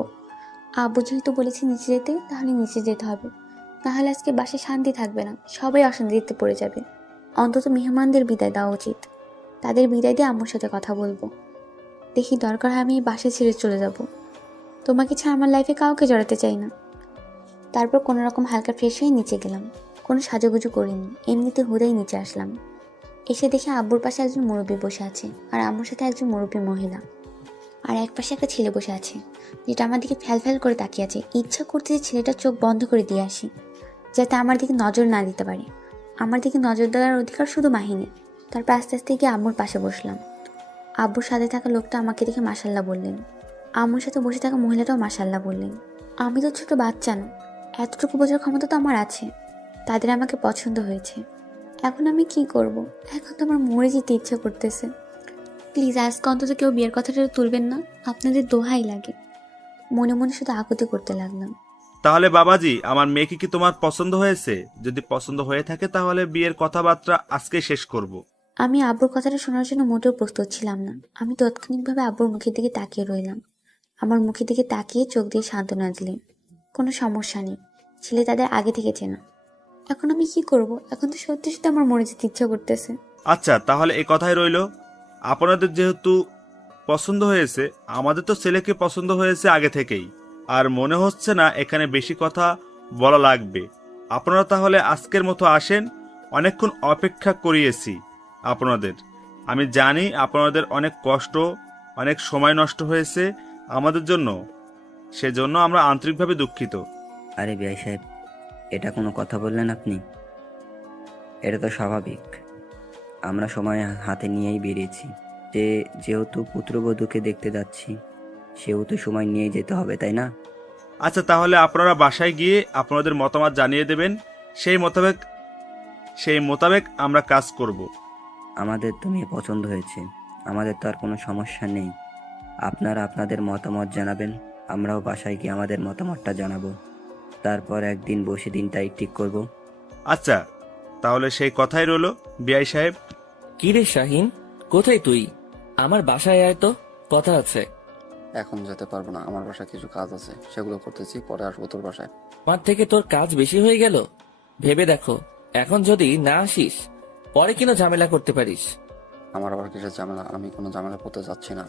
আব্বু যেহেতু বলেছে নিচে যেতে, তাহলে নিচে যেতে হবে। তাহলে আজকে বাসায় শান্তি থাকবে না, সবাই অশান্তিতে পড়ে যাবে। অন্তত মেহমানদের বিদায় দেওয়া উচিত। তাদের বিদায় দিয়ে আম্মুর সাথে কথা বলবো। দেখি দরকার হয় আমি এই বাসা ছেড়ে চলে যাব। তোমাকে ছাড়া আমার লাইফে কাউকে জড়াতে চাই না। তারপর কোনো রকম হালকা ফ্রেশ হয়ে নিচে গেলাম। কোনো সাজুগুজু করিনি, এমনিতে হুদাই নিচে আসলাম। এসে দেখে আব্বুর পাশে একজন মুরব্বী বসে আছে, আর আম্মুর সাথে একজন মুরব্বী মহিলা। আর এক পাশে একটা ছেলে বসে আছে, যেটা আমার দিকে ফ্যাল ফ্যাল করে তাকিয়ে আছে। ইচ্ছা করতে যে ছেলেটার চোখ বন্ধ করে দিয়ে আসি, যাতে আমার দিকে নজর না দিতে পারে। আমার দিকে নজর দেওয়ার অধিকার শুধু মাহিনের। তারপর আস্তে আস্তে গিয়ে আম্মুর পাশে বসলাম। আব্বুর সাথে থাকা লোকটা আমাকে দেখে মাশাল্লাহ বললেন। আম্মুর সাথে বসে থাকা মহিলাটাও মাশাল্লাহ বললেন। আমি তো ছোট বাচ্চা না, এতটুকু বোঝার ক্ষমতা তো আমার আছে। তাদের আমাকে পছন্দ হয়েছে। এখন আমি কি করব? এখন তো আমার মরে যেতে ইচ্ছা করতেছে। প্লিজ আজকে অন্তত কেউ বিয়ের কথাটা তুলবেন না, আপনাদের দোহাই লাগে। মনে মনে শুধু আকুতি করতে লাগলাম। তাহলে বাবাজি, আমার মেয়েকে কি তোমার পছন্দ হয়েছে? যদি পছন্দ হয়ে থাকে তাহলে বিয়ের কথাবার্তা আজকে শেষ করব। আমি আব্বুর কথাটা শোনার জন্য মোটেও প্রস্তুত ছিলাম না। আমি তাৎক্ষণিকভাবে আব্বুর মুখের দিকে তাকিয়ে রইলাম। আমার মুখের দিকে তাকিয়ে চোখ দিয়ে সান্ত্বনা দিলেন। কোনো সমস্যা নেই, ছেলে তাদের আগে থেকে চেনা। এখন আমি কি করব? এখন তো সত্যি সত্যি আমার মরে যেতে ইচ্ছা করতেছে। আচ্ছা, তাহলে এই কথাই রইল। আপনাদের যেহেতু পছন্দ হয়েছে, আমাদের তো ছেলেকে পছন্দ হয়েছে আগে থেকেই। আর মনে হচ্ছে না এখানে বেশি কথা বলা লাগবে। আপনারা তাহলে আজকের মতো আসেন। অনেকক্ষণ অপেক্ষা করিয়েছি আপনাদের। আমি জানি আপনাদের অনেক কষ্ট, অনেক সময় নষ্ট হয়েছে আমাদের জন্য। সেজন্য আমরা আন্তরিকভাবে দুঃখিত। আরে বিআই সাহেব, এটা কোনো কথা বললেন আপনি? এটা তো স্বাভাবিক। আমরা সময় হাতে নিয়েই বেরিয়েছি। যেহেতু পুত্রবধূকে দেখতে যাচ্ছি, সেহেতু সময় নিয়ে যেতে হবে, তাই না? আচ্ছা, তাহলে আপনারা বাসায় গিয়ে আপনাদের মতামত জানিয়ে দেবেন। সেই মোতাবেক আমরা কাজ করব। আমাদের তো মেয়ে পছন্দ হয়েছে, আমাদের তো আর কোনো সমস্যা নেই। আপনারা আপনাদের মতামত জানাবেন, আমরাও বাসায় গিয়ে আমাদের মতামতটা জানাবো। তারপর একদিন বসে দিনটাই ঠিক করব। আচ্ছা, তাহলে সেই কথাই রইলো বিআই সাহেব। কি রে শাহিন, কোথায় তুই? আমার বাসায় আয় তো, কথা আছে। এখন যেতে পারবো না, আমার বাসায় কিছু কাজ আছে, সেগুলো করতেছি, পরে আসবো তোর বাসায়। আমার থেকে তোর কাজ বেশি হয়ে গেল। ভেবে দেখো, এখন যদি না আসিস, পরে কিনা ঝামেলা করতে পারিস। আমার আবার কিসের ঝামেলা? আমি কোনো ঝামেলা করতে যাচ্ছি না।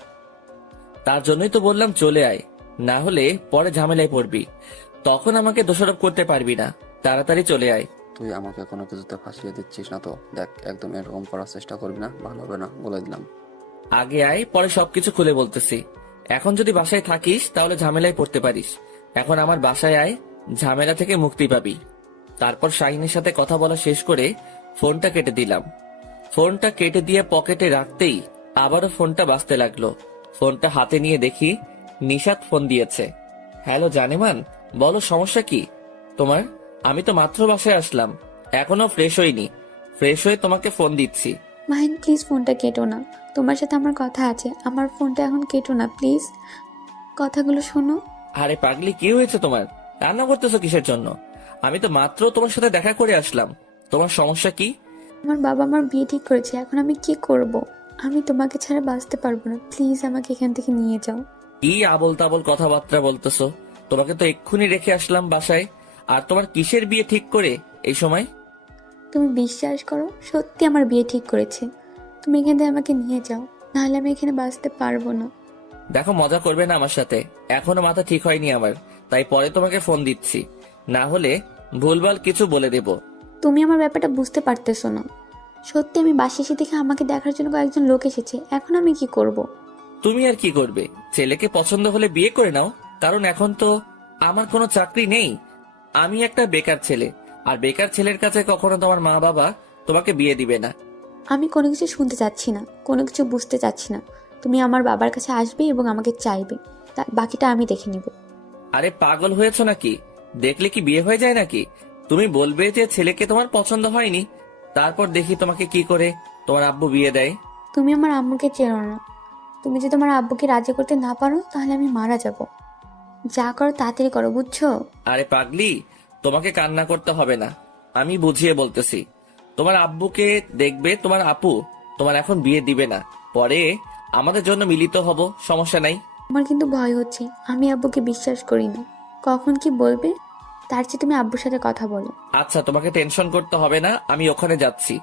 তার জন্যই তো বললাম চলে আয়, না হলে পরে ঝামেলায় পড়বি। তখন আমাকে দোষারোপ করতে পারবি না। তাড়াতাড়ি চলে আয়। তুই আমাকে কোনো কিছুতে ফাঁসিয়ে দিচ্ছিস না তো? দেখ, একদম এরকম করার চেষ্টা করবি না, ভালো হবে না, বলে দিলাম। আগে আয়, পরে সবকিছু খুলে বলতেছি। এখন যদি বাসায় থাকিস তাহলে ঝামেলায় পড়তে পারিস। এখন আমার বাসায় আয়, ঝামেলা থেকে মুক্তি পাবি। তারপর শাহিনের সাথে কথা বলা শেষ করে ফোনটা কেটে দিলাম। ফোনটা কেটে দিয়ে পকেটে রাখতেই আবারও ফোনটা বাজতে লাগলো। ফোনটা হাতে নিয়ে দেখি নিশাত ফোন দিয়েছে। হ্যালো জানেমান, বলো সমস্যা কি তোমার? আমি তো মাত্র বাসায় আসলাম, এখনো ফ্রেশ হইনি। ফ্রেশ হয়ে তোমাকে ফোন দিচ্ছি। মাহিন প্লিজ ফোনটা কেটো না, তোমার সাথে আমার কথা আছে। আমার ফোনটা এখন কেটো না প্লিজ, কথাগুলো শোনো। আরে পাগলি, কি হয়েছে তোমার? রান্না করতেছো কিসের জন্য? আমি তো মাত্র তোমার সাথে দেখা করে আসলাম। তোমার সমস্যা কি? আমার বাবা আমার বিয়ে ঠিক করেছে, এখন আমি কি করব? আমি তোমাকে ছাড়া বাঁচতে পারবো না, প্লিজ আমাকে এখান থেকে নিয়ে যাও। কি আবল তাবল কথাবার্তা বলতেছো? তোমাকে তো এক্ষুনি রেখে আসলাম বাসায়। আর তোমার কিসের বিয়ে ঠিক করে এই সময়? তুমি বিশ্বাস করো, সত্যি আমার বিয়ে ঠিক করেছে। তুমি এখান থেকে আমাকে নিয়ে যাও, নাহলে আমি এখানে বাঁচতে পারবো না। দেখো, মজা করবে না আমার সাথে। এখনো মাথা ঠিক হয়নি আমার, তাই পরে তোমাকে ফোন দিচ্ছি। না হলে ভুলভাল কিছু বলে দেব। তুমি আমার ব্যাপারটা বুঝতে পারতেছো না। সত্যি আমি বাসে এসে দেখে আমাকে দেখার জন্য কয়েকজন লোক এসেছে, এখন আমি কি করব? তুমি আর কি করবে? ছেলেকে পছন্দ হলে বিয়ে করে নাও, কারণ এখন তো আমার কোনো চাকরি নেই। আমি একটা বেকার ছেলে, আর বেকার ছেলের কাছে কখনো তোমার মা বাবা তোমাকে বিয়ে দিবে না। আমি কোনো কিছু শুনতে চাচ্ছি না, কোনো কিছু বুঝতে চাচ্ছি না। তুমি আমার বাবার কাছে আসবে এবং আমাকে চাইবে, বাকিটা আমি দেখে নিব। আরে পাগল হয়েছো নাকি? দেখলে কি বিয়ে হয়ে যায় নাকি? তুমি বলবে যে ছেলেকে তোমার পছন্দ হয়নি, তারপর দেখি তোমাকে কি করে তোমার আব্বু বিয়ে দেয়। তুমি আমার আম্মুকে চেনো না। তুমি যদি আমার আব্বুকে রাজি করতে না পারো, তাহলে আমি মারা যাব। যা করো তাড়াতাড়ি করো, বুঝছো? আরে পাগলি, তোমাকে কান্না করতে হবে না, আমি বুঝিয়ে বলতেছি। তোমার আব্বুকে দেখবে তোমার আপু, তোমার এখন বিয়ে দিবে না, পরে আমাদের জন্য মিলিত হব, সমস্যা নাই। আমার কিন্তু ভয় হচ্ছে, আমি আব্বুকে বিশ্বাস করি না, কখন কি বলবে। তার চেয়ে তুমি আব্বুর সাথে কথা বলো। আচ্ছা, তোমাকে টেনশন করতে হবে না, আমি ওখানে যাচ্ছি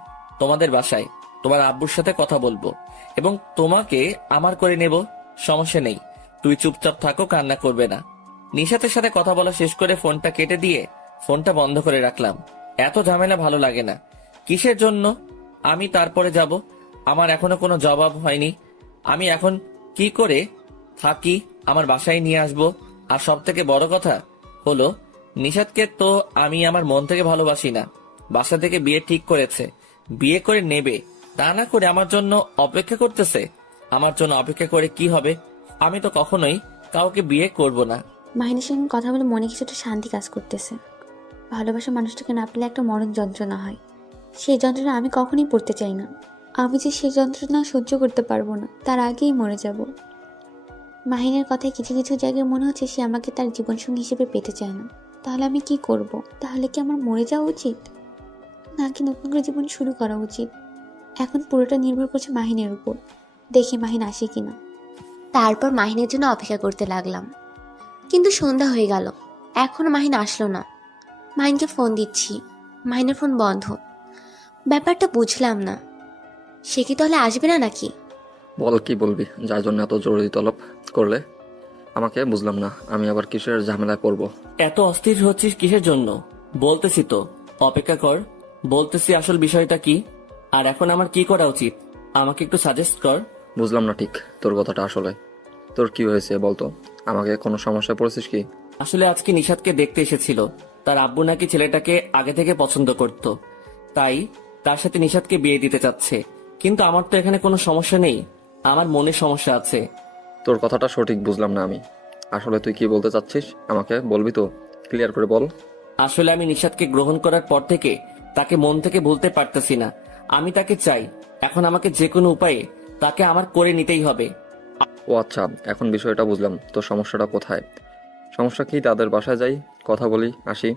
তোমাদের বাসায়, তোমার আব্বুর সাথে কথা বলবো এবং তোমাকে আমার করে নেব, সমস্যা নেই। তুই চুপচাপ থাকো, কান্না করবে না। নিশাতের সাথে কথা বলা শেষ করে ফোনটা কেটে দিয়ে ফোনটা বন্ধ করে রাখলাম। এত ঝামেলা ভালো লাগে না। কিসের জন্য আমি তারপরে যাব? আমার এখনো কোনো জবাব হয়নি। আমি এখন কি করে থাকি, আমার বাসায় নিয়ে আসবো। আর সব থেকে বড় কথা হলো, নিশাদকে তো আমি আমার মন থেকে ভালোবাসি না। বাসা থেকে বিয়ে ঠিক করেছে, বিয়ে করে নেবে, তা না করে আমার জন্য অপেক্ষা করতেছে। আমার জন্য অপেক্ষা করে কি হবে? আমি তো কখনোই কাউকে বিয়ে করব না। মাহিনের সঙ্গে কথা বলে মনে কিছুটা শান্তি কাজ করতেছে। ভালোবাসা মানুষটাকে না পেলে একটা মরণ যন্ত্রণা হয়, সেই যন্ত্রণা আমি কখনোই পড়তে চাই না। আমি যে সেই যন্ত্রণা সহ্য করতে পারবো না, তার আগেই মরে যাব। মাহিনের কথায় কিছু কিছু জায়গায় মনে হচ্ছে সে আমাকে তার জীবনসঙ্গী হিসেবে পেতে চায় না। তাহলে আমি কি করব? তাহলে কি আমার মরে যাওয়া উচিত, নাকি নতুন করে জীবন শুরু করা উচিত? এখন পুরোটা নির্ভর করছে মাহিনের উপর। দেখি মাহিন আসে কিনা। তারপর মাহিনের জন্য অপেক্ষা করতে লাগলাম, কিন্তু সন্ধ্যা হয়ে গেল, এখনো মাহিন আসলো না। মাহিনকে ফোন দিচ্ছি, মাহিনের ফোন বন্ধ। ব্যাপারটা বুঝলাম না, সে কি তাহলে আসবে না নাকি? বল, কি বলবি যার জন্য এত জরুরি তলব করলে আমাকে? বুঝলাম না, আমি আবার কিসের ঝামেলায় পড়বো? এত অস্থির হচ্ছিস কিসের জন্য? বলতেছি তো অপেক্ষা কর, বলতেছি আসল বিষয়টা কি, আর এখন আমার কি করা উচিত আমাকে একটু সাজেস্ট কর। বুঝলাম না ঠিক তোর কথাটা। আসলে তোর কি হয়েছে বলতো? আমাকে কোনো সমস্যায় পড়েছিস কি? আসলে আজকে নিশাদকে দেখতে এসেছিল, তার আব্বু নাকি ছেলেটাকে আগে থেকে পছন্দ করত, তাই তার সাথে নিশাদকে বিয়ে দিতে চাচ্ছে। কিন্তু আমার তো এখানে কোনো সমস্যা নেই, আমার মনের সমস্যা আছে। তোর কথাটা সঠিক বুঝলাম না আমি। আসলে তুই কি বলতে চাচ্ছিস আমাকে বলবি তো? ক্লিয়ার করে বল। আসলে আমি নিশাদকে গ্রহণ করার পর থেকে তাকে মন থেকে ভুলতে পারতেছি না। আমি তাকে চাই, এখন আমাকে যে কোনো উপায়ে তাকে আমার করে নিতেই হবে। ও আচ্ছা, এখন বিষয়টা বুঝলাম। তোর সমস্যাটা কোথায়? সমস্যা কি? তাদের বাসায় যাই, কথা বলি, আসি।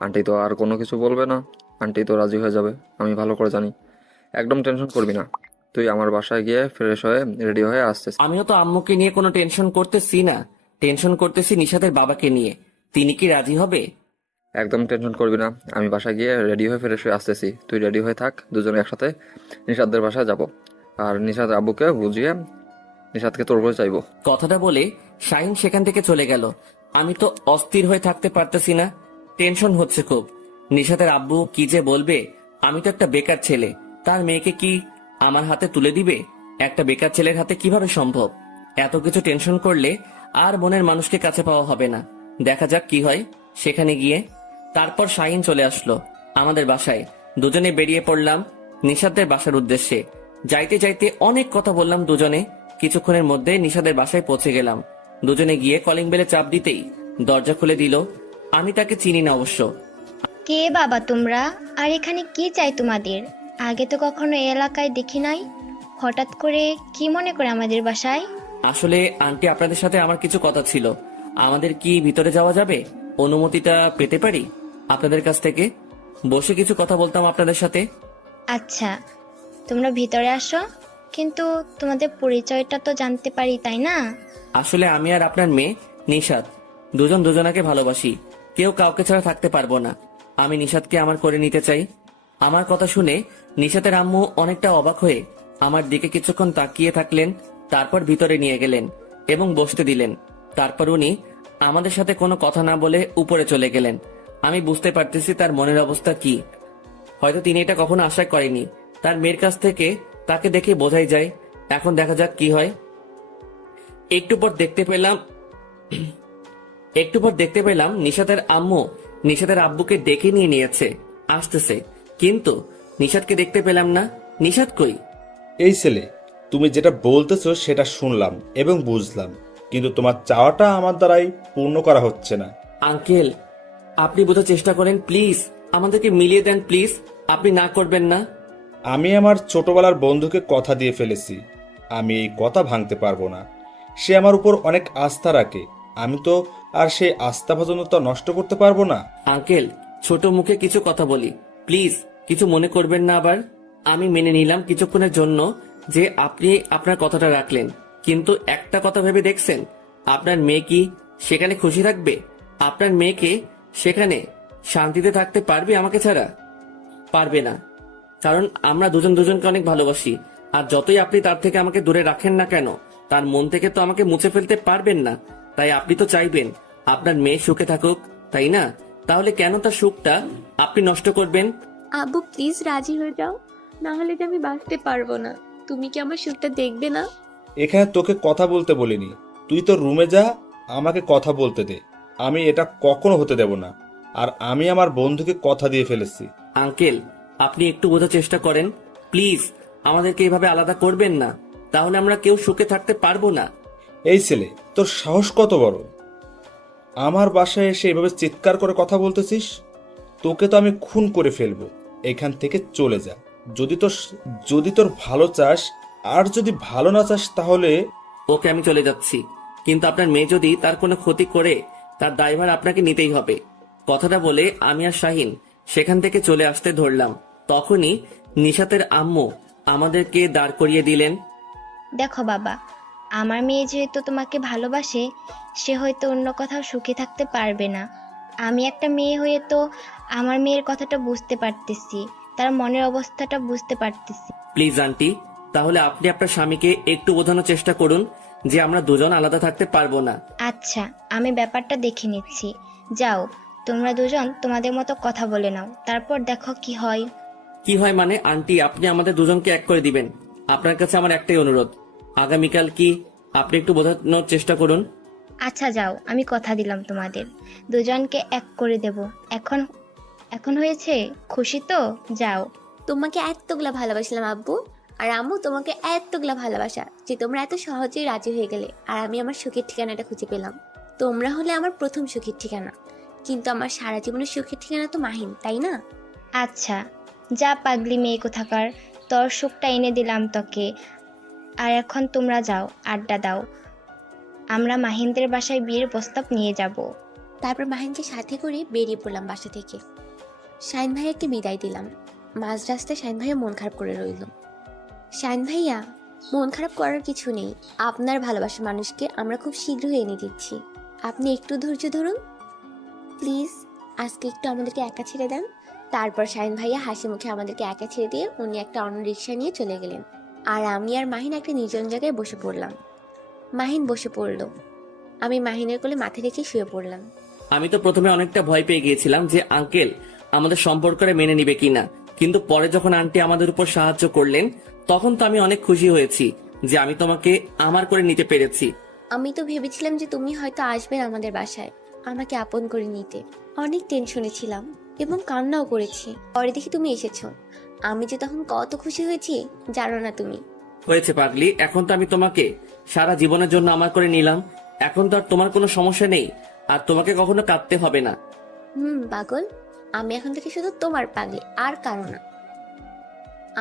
আন্টি তো আর কোনো কিছু বলবে না, আন্টি তো রাজি হয়ে যাবে, আমি ভালো করে জানি। একদম টেনশন করবি না, তুই আমার বাসায় গিয়ে ফ্রেশ হয়ে রেডি হয়ে আসছিস। আমিও তো আম্মুকে নিয়ে কোনো টেনশন করতেছি না, টেনশন করতেছি নিশাদের বাবাকে নিয়ে। তিনি কি রাজি হবে? একদম টেনশন করবি না, আমি বাসায় গিয়ে রেডি হয়ে ফ্রেশ হয়ে আসতেছি। তুই রেডি হয়ে থাক, দুজনে একসাথে নিশাদদের বাসায় যাব। আর নিশাদ আব্বুকে বুঝিয়ে নিশাদকে তোর করে চাইবো। কথাটা বলে শাহিন সেখান থেকে চলে গেল। আমি তো অস্থির হয়ে থাকতে পারতেছি না, টেনশন হচ্ছে খুব। নিশাতের আব্বু কি যে বলবে। আমি তো একটা বেকার ছেলে, তার মেয়েকে কি আমার হাতে তুলে দিবে? একটা বেকার ছেলের হাতে কিভাবে সম্ভব? এত কিছু টেনশন করলে আর মনের মানুষকে কাছে পাওয়া হবে না। দেখা যাক কি হয় সেখানে গিয়ে। তারপর শাহিন চলে আসলো আমাদের বাসায়। দুজনে বেরিয়ে পড়লাম নিশাদের বাসার উদ্দেশ্যে। যাইতে যাইতে অনেক কথা বললাম দুজনে। কিছুক্ষণের মধ্যে নিশাদের বাসায় পৌঁছে গেলাম। দুজনে গিয়ে কলিং বেলে চাপ দিতেই দরজা খুলে দিল। আমি তাকে চিনি না অবশ্য। কে বাবা তোমরা? আর এখানে কি চাই তোমাদের? আগে তো কখনো এই এলাকায় দেখি নাই, হঠাৎ করে কি মনে করে আমাদের বাসায়? আসলে আন্টি, আপনাদের সাথে আমার কিছু কথা ছিল। আমাদের কি ভিতরে যাওয়া যাবে? অনুমতিটা পেতে পারি আপনাদের কাছ থেকে? বসে কিছু কথা বলতাম আপনাদের সাথে। আচ্ছা, তোমরা ভিতরে আসো, কিন্তু তোমাদের পরিচয়টা তো জানতে পারি তাই না? আসলে আমি আর আপনার মেয়ে নিশাদ দুজন দুজনাকে ভালোবাসি, কেউ কাউকে ছাড়া থাকতে পারবো না। আমি নিশাদকে আমার করে নিতে চাই। আমার কথা শুনে নিশাতের আম্মু অনেকটা অবাক হয়ে আমার দিকে কিছুক্ষণ তাকিয়ে থাকলেন, তারপর ভিতরে নিয়ে গেলেন এবং বসতে দিলেন। তারপর উনি আমাদের সাথে কোনো কথা না বলে উপরে চলে গেলেন। আমি বুঝতে পারতেছি তার মনের অবস্থা কি। হয়তো তিনি এটা কখনো আশা করেনি। তার মেয়ের কাছ থেকে তাকে দেখে বোঝাই যায়। এখন দেখা যাক কি হয়। একটু পর দেখতে পেলাম নিশাতের আম্মু নিশাতের আব্বুকে ডেকে নিয়ে নিয়েছে, আসতেছে। কিন্তু নিশাদকে দেখতে পেলাম না। নিশাদ কই? এই ছেলে, তুমি যেটা বলতেছো সেটা শুনলাম এবং বুঝলাম, কিন্তু তোমার চাওয়াটা আমার দ্বারাই পূর্ণ করা হচ্ছে না। আঙ্কেল, আপনি বোঝার চেষ্টা করেন প্লিজ, আমাদেরকে মিলিয়ে দেন প্লিজ, আপনি না করবেন না। আমি আমার ছোটবেলার বন্ধুকে কথা দিয়ে ফেলেছি, আমি এই কথা ভাঙতে পারবো না। সে আমার উপর অনেক আস্থা রাখে, আমি তো আর সেই আস্থা ভাজনতা নষ্ট করতে পারবো না। আঙ্কেল, ছোট মুখে কিছু কথা বলি, প্লিজ কিছু মনে করবেন না আবার। আমি মেনে নিলাম কিছুক্ষণের জন্য যে আপনি আপনার কথাটা রাখলেন, কিন্তু একটা কথা ভেবে দেখছেন আপনার মেয়ে কি সেখানে খুশি থাকবে? আপনার মেয়েকে সেখানে শান্তিতে থাকতে পারবে আমাকে ছাড়া? পারবে না, কারণ আমরা দুজন দুজনকে অনেক ভালোবাসি। আর যতই আপনি তার থেকে আমাকে দূরে রাখেন না কেন, তার মন থেকে তো আমাকে মুছে ফেলতে পারবেন না। তাই আপনি তো চাইবেন আপনার মেয়ে সুখে থাকুক, তাই না? তাহলে কেন তার সুখটা আপনি নষ্ট করবেন? আব্বু প্লিজ রাজি হয়ে যাও, না হলে যে আমি বাঁচতে পারবো না। তুমি কি আমার সুখটা দেখবে না? এখানে তোকে কথা বলতে বলিনি, তুই তো রুমে যা, আমাকে কথা বলতে দে। আমি এটা কখনো হতে দেব না। আর আমি আমার বন্ধুকে কথা দিয়ে ফেলেছি। আঙ্কেল, আপনি একটু বোঝার চেষ্টা করেন প্লিজ। আমাদেরকে এভাবে আলাদা করবেন না, তাহলে আমরা কেউ সুখে থাকতে পারবো না। এই ছেলে, তোর সাহস কত বড়! আমার বাসায় এসে এভাবে চিৎকার করে কথা বলতেছিস? তোকে তো আমি খুন করে ফেলবো। এখান থেকে চলে যা। যদি তোর ভালো চাস, আর যদি ভালো না চাস তাহলে। ওকে, আমি চলে যাচ্ছি, কিন্তু আপনার মেয়ে যদি তার কোনো ক্ষতি করে তার দায়ভার আপনাকে নিতেই হবে। কথাটা বলে আমি আর শাহিন সেখান থেকে চলে আসতে ধরলাম, তখনই নিশাতের আম্মু আমাদেরকে দাঁড় করিয়ে দিলেন। দেখো বাবা, আমার মেয়ে যেহেতু তোমাকে ভালোবাসে, সে হয়তো অন্য কোথাও সুখে থাকতে পারবে না। আমি একটা মেয়ে হয়ে তো আমার মেয়ের কথাটা বুঝতে পারতেছি, তার মনের অবস্থাটা বুঝতে পারতেছি। প্লিজ আন্টি, তাহলে আপনি আপনার স্বামীকে একটু বোঝানোর চেষ্টা করুন যে আমরা দুজন আলাদা থাকতে পারবো না। আচ্ছা, আমি ব্যাপারটা দেখে নিচ্ছি। যাও, তোমরা দুজন তোমাদের মতো কথা বলে নাও, তারপর দেখো কি হয়। কি হয় মানে? আন্টি, আপনি আমাদের দুজনকে এক করে দিবেন। আপনার কাছে আমার একটাই অনুরোধ, আগামীকাল কি আপনি একটু বোঝানোর চেষ্টা করুন। আচ্ছা যাও, আমি কথা দিলাম তোমাদের দুজনকে এক করে দেব। এখন এখন হয়েছে, খুশি তো? যাও। তোমাকে এতগুলা ভালোবাসলাম আব্বু, আর আম্মু তোমাকে এতগুলা ভালোবাসা যে তোমরা এত সহজেই রাজি হয়ে গেলে, আর আমি আমার সুখের ঠিকানাটা খুঁজে পেলাম। তোমরা হলে আমার প্রথম সুখের ঠিকানা, কিন্তু আমার সারা জীবনের সুখের ঠিকানা তো মাহিন, তাই না? আচ্ছা, যা পাগলি মেয়ে কোথাকার, তোর সুখটা এনে দিলাম তোকে। আর এখন তোমরা যাও, আড্ডা দাও। আমরা মাহিন্দের বাসায় বিয়ের প্রস্তাব নিয়ে যাব। তারপর মাহিনকে সাথে করে বেরিয়ে পড়লাম বাসা থেকে। শাহিন ভাইয়াকে বিদায় দিলাম। মাঝ রাস্তায় শাহিন ভাইয়া মন খারাপ করে রইল। শাহিন ভাইয়া, মন খারাপ করার কিছু নেই, আপনার ভালোবাসার মানুষকে আমরা খুব শীঘ্রই এনে দিচ্ছি, আপনি একটু ধৈর্য ধরুন প্লিজ। আজকে একটু আমাদেরকে একা ছেড়ে দেন। তারপর শাহিন ভাইয়া হাসি মুখে আমাদেরকে একা ছেড়ে দিয়ে উনি একটা অন্য রিক্সা নিয়ে চলে গেলেন, আর আমি আর মাহিন একটা নির্জন জায়গায় বসে পড়লাম। মাহিন বসে পড়ল, আমি মাহিনের কোলে মাথা রেখে শুয়ে পড়লাম। আমি তো প্রথমে অনেকটা ভয় পেয়ে গিয়েছিলাম যে আঙ্কেল আমাদের সম্পর্কটা মেনে নিবে কিনা, কিন্তু পরে যখন আন্টি আমাদের উপর সাহায্য করলেন তখন তো আমি অনেক খুশি হয়েছি যে আমি তোমাকে আমার করে নিতে পেরেছি। আমি তো ভেবেছিলাম যে তুমি হয়তো আসবেন আমাদের বাসায় আমাকে আপন করে নিতে। অনেক টেনশনে ছিলাম এবং কান্নাও করেছি। পরে দেখি তুমি এসেছো, আমি যে তখন কত খুশি হয়েছি জানো না তুমি। হয়েছে পাগলি, এখন তো আমি তোমাকে সারা জীবনের জন্য আমার করে নিলাম, এখন তো আর তোমার কোনো সমস্যা নেই, আর তোমাকে কখনো কাঁদতে হবে না। পাগল, আমি এখন থেকে শুধু তোমার পাগলি, আর কারো না।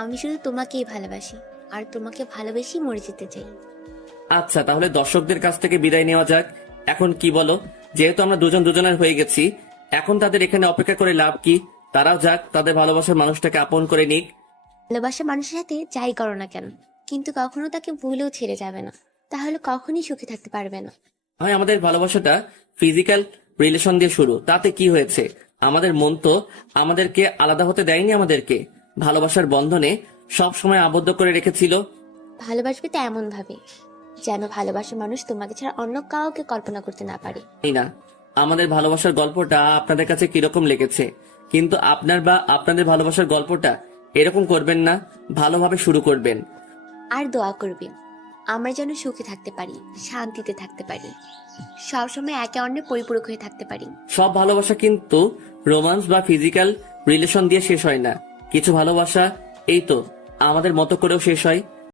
আমি শুধু তোমাকেই ভালোবাসি, আর তোমাকে ভালোবেসেই মরে যেতে চাই। আচ্ছা, তাহলে দর্শকদের কাছ থেকে বিদায় নেওয়া যাক। এখন কি বলো? যেহেতু আমরা দুজন দুজনের হয়ে গেছি, এখন তাদের এখানে অপেক্ষা করে লাভ কি? তারাও যাক, তাদের ভালোবাসার মানুষটাকে আপন করে নিক। ভালোবাসার মানুষের সাথে যাই করো না কেন, কিন্তু কখনো তাকে ভুলেও ছেড়ে যাবে না, তাহলে কখনই সুখে থাকতে পারবে না। হয় আমাদের ভালোবাসাটা ফিজিক্যাল রিলেশন দিয়ে শুরু, তাতে কি হয়েছে? আমাদের মন তো আমাদেরকে আলাদা হতে দেয়নি, আমাদেরকে ভালোবাসার বন্ধনে সব সময় আবদ্ধ করে রেখেছিল। ভালোবাসবে তো এমন ভাবে যেন ভালোবাসার মানুষ তোমাকে ছাড়া অন্য কাউকে কল্পনা করতে না পারে। এই না, আমাদের ভালোবাসার গল্পটা আপনাদের কাছে কিরকম লেগেছে? কিন্তু আপনাদের ভালোবাসার গল্পটা এরকম করবেন না, ভালোভাবে শুরু করবেন। আর দোয়া করবে আমরা যেন সুখে থাকতে পারি, শান্তিতে থাকতে পারি, সবসময় একে অন্যের পরিপূরক হয়ে থাকতে পারি। সব ভালোবাসা কিন্তু রোমান্স বা ফিজিক্যাল রিলেশন দিয়ে শেষ হয় না। কিছু ভালোবাসা এই তো আমাদের মতো করেও শেষ হয়।